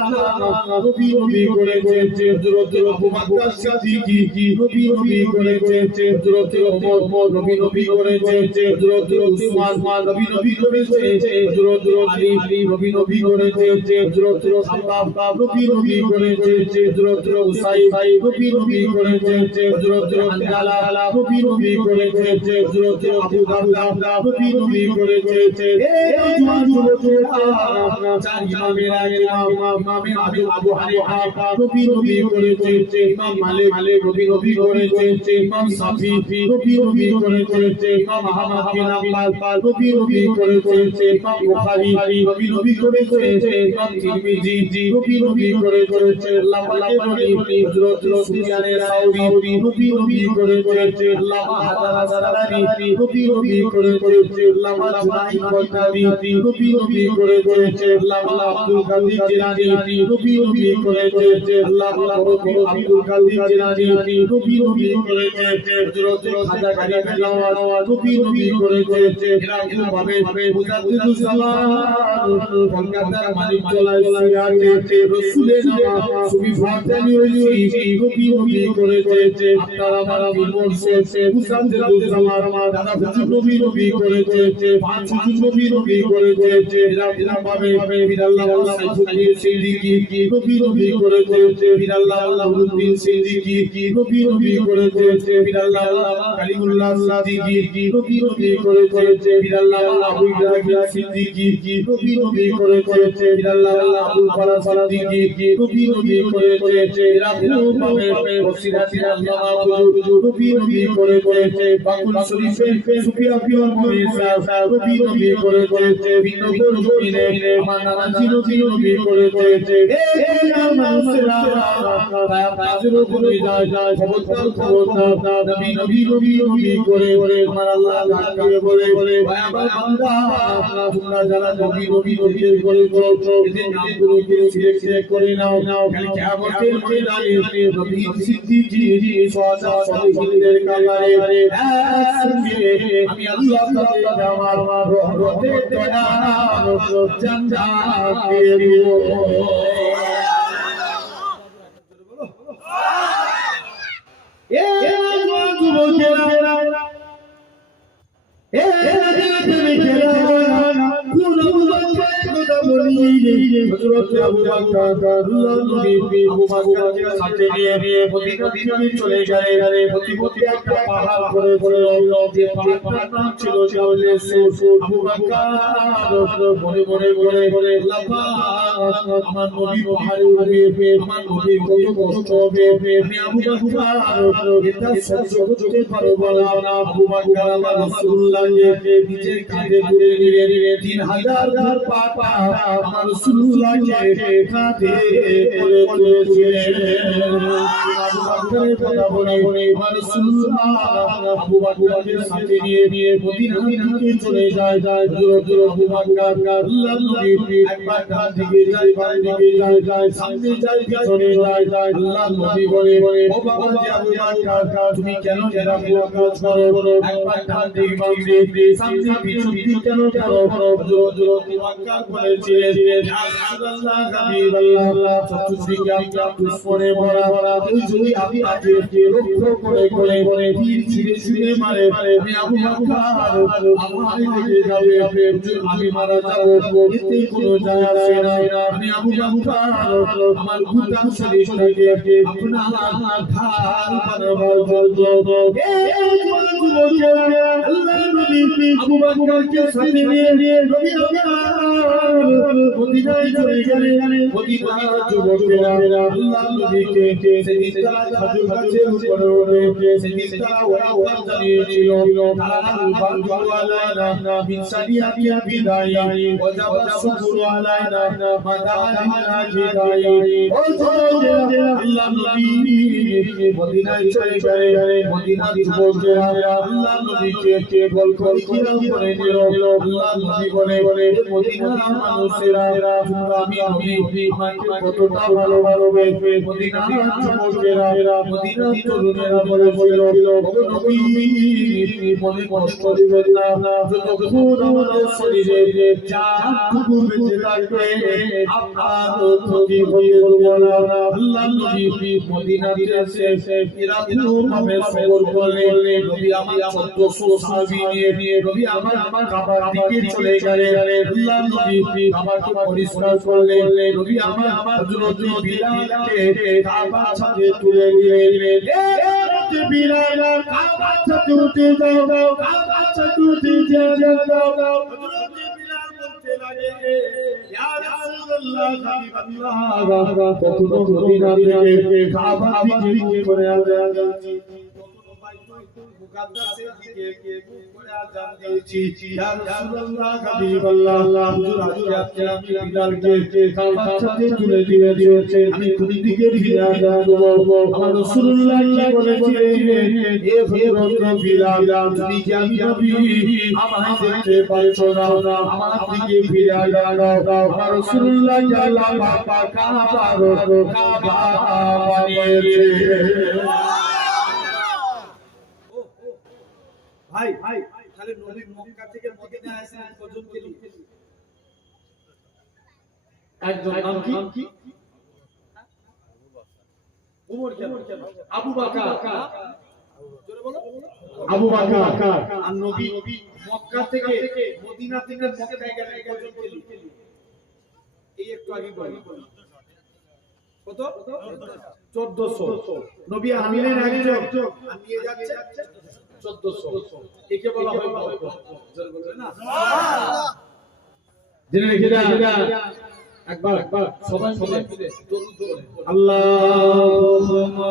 নবী করেছে হযরত আবু বকর সিদ্দিকী নবী করেছে হযরত ওমর নবী করেছে হযরত উসমান নবী করেছে হযরত আলী নবী করেছে হযরত খাব্বাব নবী করেছে হযরত উসাইদ নবী করেছে হযরত আনজালা নবী করেছে হযরত আবু দারদা নবী করেছে এই জওয়ান যুবকেরা চার ইমামেরা ইমামে আবু হানিফা নবী করেছে ইমাম মালিক নবী করেছে ইমাম শাফিঈ নবী করেছে ইমাম আহমদ বিন হাম্বল নবী করেছে ইমাম বুখারী নবী করেছে ইমাম তিরমিজি নবী করে চলেছে আল্লাহ পাকের নবী হযরত সুফিয়ানে সাউরি নবী করে চলেছে আল্লাহ হাসান নবী করে চলেছে আল্লাহ জুনাইদ বাগদাদি নবী করে চলেছে আল্লাহ আব্দুল কাদের জিলানী নবী করে চলেছে আল্লাহ আব্দুল কাদের জিলানী নবী করে চলেছে হযরত খাজা গরিব নওয়াজ নবী করে চলেছে এরকম ভাবে মুজাদ্দিদুস জামান কলকাতার মালিক চলে আসে রাসূলের নাম সুফি ফাতেমি ওলি নবী করে চলেছে আপনারা আমার বিমল শেষে মুজাদ্দিদুস জামান দাদা নবী করে চলেছে পাঁচ নবী করে চলেছে এরকম ভাবে বিরাল্লাহ সাইফুদ্দিন সিদ্দিকী নবী করে চলেছে বিরাল্লাহ আলাউদ্দিন সিদ্দিকী নবী করে চলেছে বিরাল্লাহ কালিমুল্লাহ সিদ্দিকী নবী করে চলেছে বিরাল্লাহ আবু ইব্রাহিম সিদ্দিকী নবী করে চলেছে বিরাল্লাহ আবুল ফারাজ সিদ্দিকী নবী করে চলেছে এরকম ভাবে ওসিরাতি আল্লাহ নবী করে চলেছে বাকুল শরীফে সুফিয়া পিওর মুমিসা নবী করে চলেছে বিনগর জমিনে আমার নানাজি নবী করে চলেছে এই মানুষরা তাদের উপরে যায় খবরদার নবী করে আমার আল্লাহ ডাকে বলে আমার বান্দা তোমরা যারা নবী করে চলছো এদের নামগুলোকে সিলেক্ট করে নাও কিয়ামতের ময়দানে নবী সিদ্দিকী সুহাদা সালিহিনদের কাতারে একসঙ্গে আমি আল্লাহ তাআলা আমার রহমতের দয়ার জান্নাত দিয়ে দেব এ যুবকেরা এ যুবকেরা কোন কথা বলি হযরত আবু বকর নবী আবু বকরকে সাথে নিয়ে মদিনায় চলে গেলেন প্রতিপতি একটা পাহাড় করে যে পাহাড়টার নাম ছিল আবু বকর মনে আল্লাহ আমার নবী পাহাড়ে উঠবে আমার নবী কত কষ্ট হবে আমি আবু বকর এটা সহ্য করতে পারবো না আবু বকর আমার রাসূলুল্লাহকে নিজের কাঁধে তুলে নিয়ে 3000 পাপা আমার রাসূলুল্লাহকে কাঁধে তুলে আবু বকরের কথা বলে আমার রাসূলুল্লাহ আবু বকরকে সাথে নিয়ে মদিনায় চলে যায় হযরত আবু বকর আল্লাহর নবী একবার ডান দিকে যায় বাম দিকে যায় সামনে যায় পিছনে যায় আল্লাহর নবী বলে ও বাবা যে আবু বকর তুমি কেন এরকম কাজ করো একবার ডান দিকে বাম দিকে সামনে পিছনে কেন করো হযরত আবু বকর বলেছিলেন ইয়া রাসূলুল্লাহ হাবিবাল্লাহ চতুর্দিকে আমরা দুশমনে ভরা তুই যদি আমি তাকে লক্ষ্য করে তীর ছুঁড়ে মারে আমি আবু বকর আমার লেগে যাবে আমি মারা যাব এতে কোনো যায় আসে না আমি আবু বকর আমার গুতা শরীরটাকে আপনার ঘাড় বানাবো এই যুবকেরা আল্লাহর নবী আবু বকরকে সাথে নিয়ে নবী মদিনায় চলে গেলেন মদিনার যুবকেরা আল্লাহর নবীকে সেদিন তারা খাজুর গাছের উপরে উঠে সেদিন তারা ওয়াদা জানিয়েছিল তারা বান্দু আলাইনা মিন সারিয়াতিয়া বিদায় ওয়াজাবা শুকরু আলাইনা মাদানা বিদায় ও যুবকেরা আল্লাহর নবী মদিনায় চলে গেলেন মদিনার যুবকেরা আল্লাহর নবীকে বল করে দিল আল্লাহর নবী বলে মদিনার মানুষেরা আমি আমাকে কতটা ভালোবাসবে মদিনার যুবকেরা মদিনার তরুণেরা বলেছিল ও নবী মনে কষ্ট দিবেন না যতক্ষণ আমাদের শরীরে জানটুকু বেঁচে থাকবে আপনার ক্ষতি হয়ে যাবে না আল্লাহর নবী মদিনাতে এসে এরকম ভাবে সবর করলেন নবী আমার 1400 সাহাবী নিয়ে নবী আমার কাবার দিকে চলে গেলেন আল্লাহর নবী কাবাকে পরিষ্কার করলেন নবী আমার হযরত বিলালকে কাবা থেকে তুলে নিয়ে এলেন হযরত বিলাল কাবা থেকে উঠে যাও কাবা থেকে উঠে যাও হযরত বিলাল বলতে লাগে ইয়া রাসূলুল্লাহ হাবিবাল্লাহ কখনো মদিনা থেকে কাবা দিকে করে যাচ্ছি কখনো বাইতুল মুকাদ্দাসের দিকে করে আযান দিয়েছি ইয়া রাসূলুল্লাহ হাবিবাল্লাহ হুজুর আজকে আপনি বিলালকে কাবার সাথে তুলে দিয়েছেন আমি কোন দিকে ফিরে আযান দেব আমার রাসূলুল্লাহ কি বলেছিলেন এ হযরত বিলাল তুমি কি আমি নবী আমায় দেখতে পারছো না আমার দিকে ফিরে আযান দাও আমার রাসূলুল্লাহ আল্লাহ পাক কাবা বানিয়েছে ভাই তাহলে নবী মক্কা থেকে মদিনায় আসেন কজন গেল একজন নাম কি ওমর কেন আবু বকর জোরে বলো আবু বকর আর নবী মক্কা থেকে মদিনা থেকে মক্কায় গেলেন কজন গেল এই একটু আগে বলি কত 1400 নবী আনিলেন একজন আর নিয়ে যাচ্ছে 1400 একে বলা হয় বকর জোরে বলবে না জেনে রেখে দাও একবার সবাই মিলে দরুদ আল্লাহুম্মা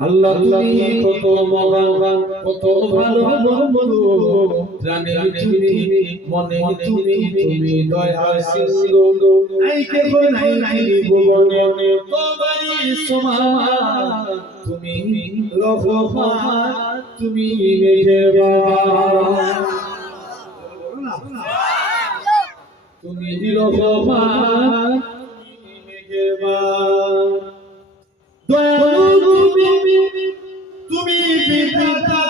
আল্লাহ তুমি কত মহান কত ভালো বন্ধু জানি তুমি মনে তুমি দয়া সিন্ধু এই কে নাই ভুবনে তোমারই সমান তুমি রহমান তুমি মেহেরবান তুমি রহমান তুমি মেহেরবান দয়ালু তুমি বিধাতা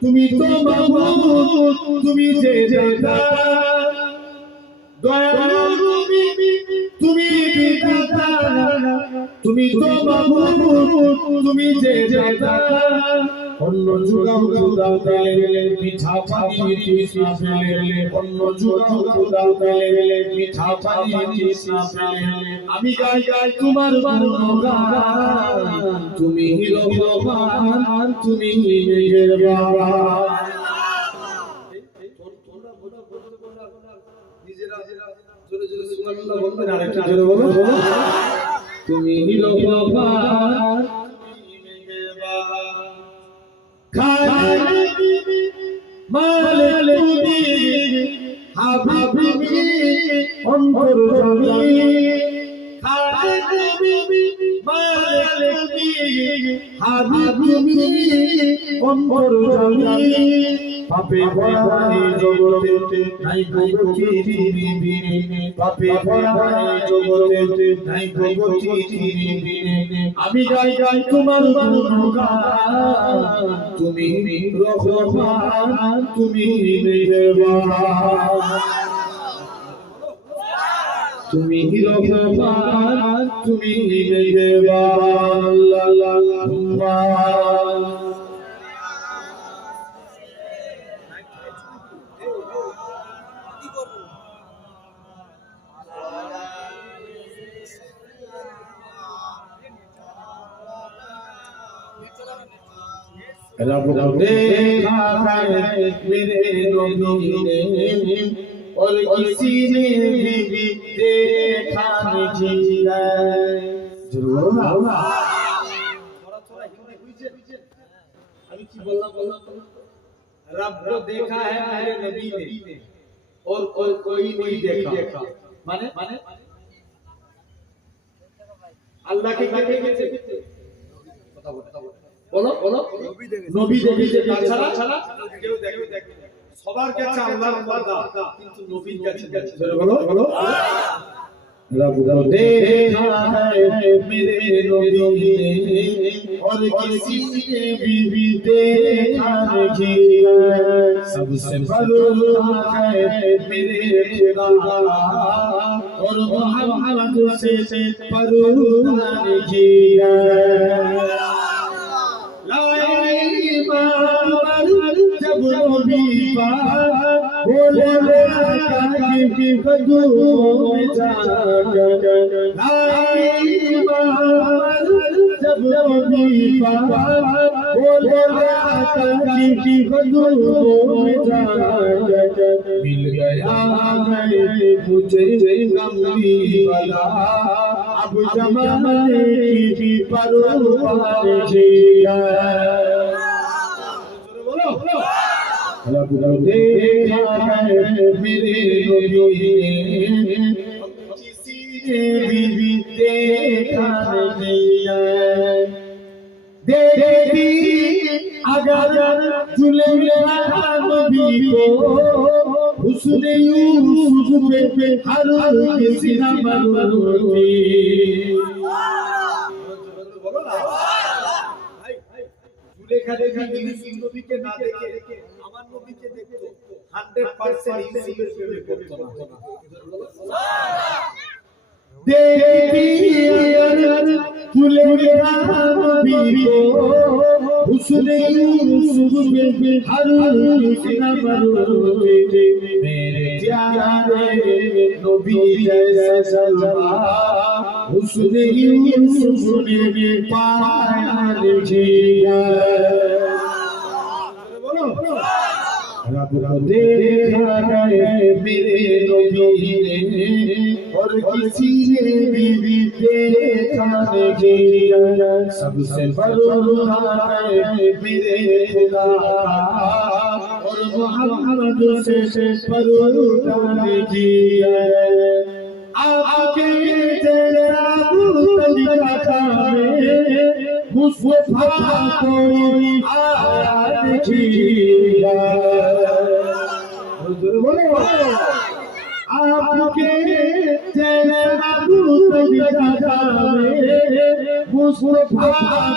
তুমি তো মাবুদ তুমি যে দাতা দয়ালু তুমি বিধাতা তুমি তো মাবুদ তুমি যে দাতা অন্য যুগাও খোদা পেলে মিঠা পানি তৃষ্ণা পেলে অন্য যুগাও খোদা পেলে মিঠা পানি তৃষ্ণা পেলে আমি গাই তোমার গুণগান তুমি রহমান তুমি মেহেরবান নিজেরা জোরে জোরে সুবহানাল্লাহ বলবেন আর একটা জোরে বলো তুমি রহমান তুমি মেহেরবান খালিক মালিক হাবিবি অন্তর্যামী খালিক মালিক হাবিবি অন্তর্যামী পাপে ভরা জগতে নাই গতি বিনে পাপে ভরা জগতে নাই গতি বিনে আমি গাই তোমার গুণগান তুমি রহমান তুমি মেহেরবান তুমি রহমান তুমি মেহেরবান আল্লাহুম্মা रब देखा है मेरे नबी ने और किसी ने भी देखा नहीं है जरूर ना थोड़ा थोड़ा हिंदी বুঝছেন আমি কি বললাম रब को देखा है मेरे नबी ने और कोई नहीं देखा माने अल्लाह के কে দেখেছে কথা বলো নবী দেখেছে তাছাড়া কেউ দেখে সবার কাছে আল্লাহর ওয়াদা কিন্তু নবীর কাছে বলো रब को देखा है मेरे नबी ने और किसी ने भी देखा नहीं सबसे बड़ा है मेरे खुदा और मोहम्मद से परुआ नहीं जब नबी बोले कि कदमों में जब नबी बोले कि कदमों में मिल गया है मुझे कमली वाला अब जमाने की परवाह जिया रब को देखा है मेरे नबी ने किसी ने भी देखा नहीं देखी अगर चुले नबी को उसने यूसुफ पे हर किसी न मरोती देखा देखा इউসুফ নবীকে না দেখে আমার নবীকে দেখতো 100% ইউসুফের প্রেমে পড়তো না देखी चुले नबी को उसने यूसुफ पे हर किसी न मरोती मेरे प्यारे नबी जैसा सलवा उसने यूसुफ ने पाया जिया रब को देखा है मेरे नबी ने और किसी ने भी देखा नहीं सबसे बड़ा है मेरे खुदा और मोहम्मद से परुआ नहीं आपके तेरा तरीका मुस्तफा कोई आया नहीं आपके तेरा तरीका मुस्तफा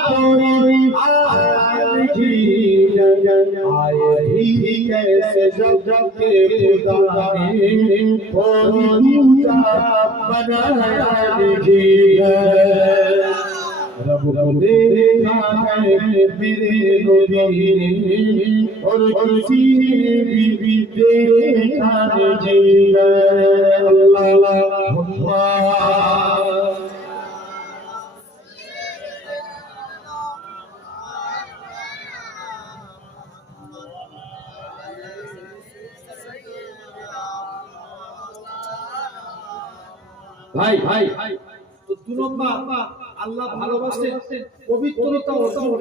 कोई आया नहीं आए ही कैसे जब के खुदा ने कोई दूजा बनाया नहीं रब को देखा है मेरे नबी ने और किसी ने भी देखा नहीं अल्लाह ভাই ভাই তো 2 নম্বর আল্লাহ ভালোবাসেন পবিত্রতা অর্জন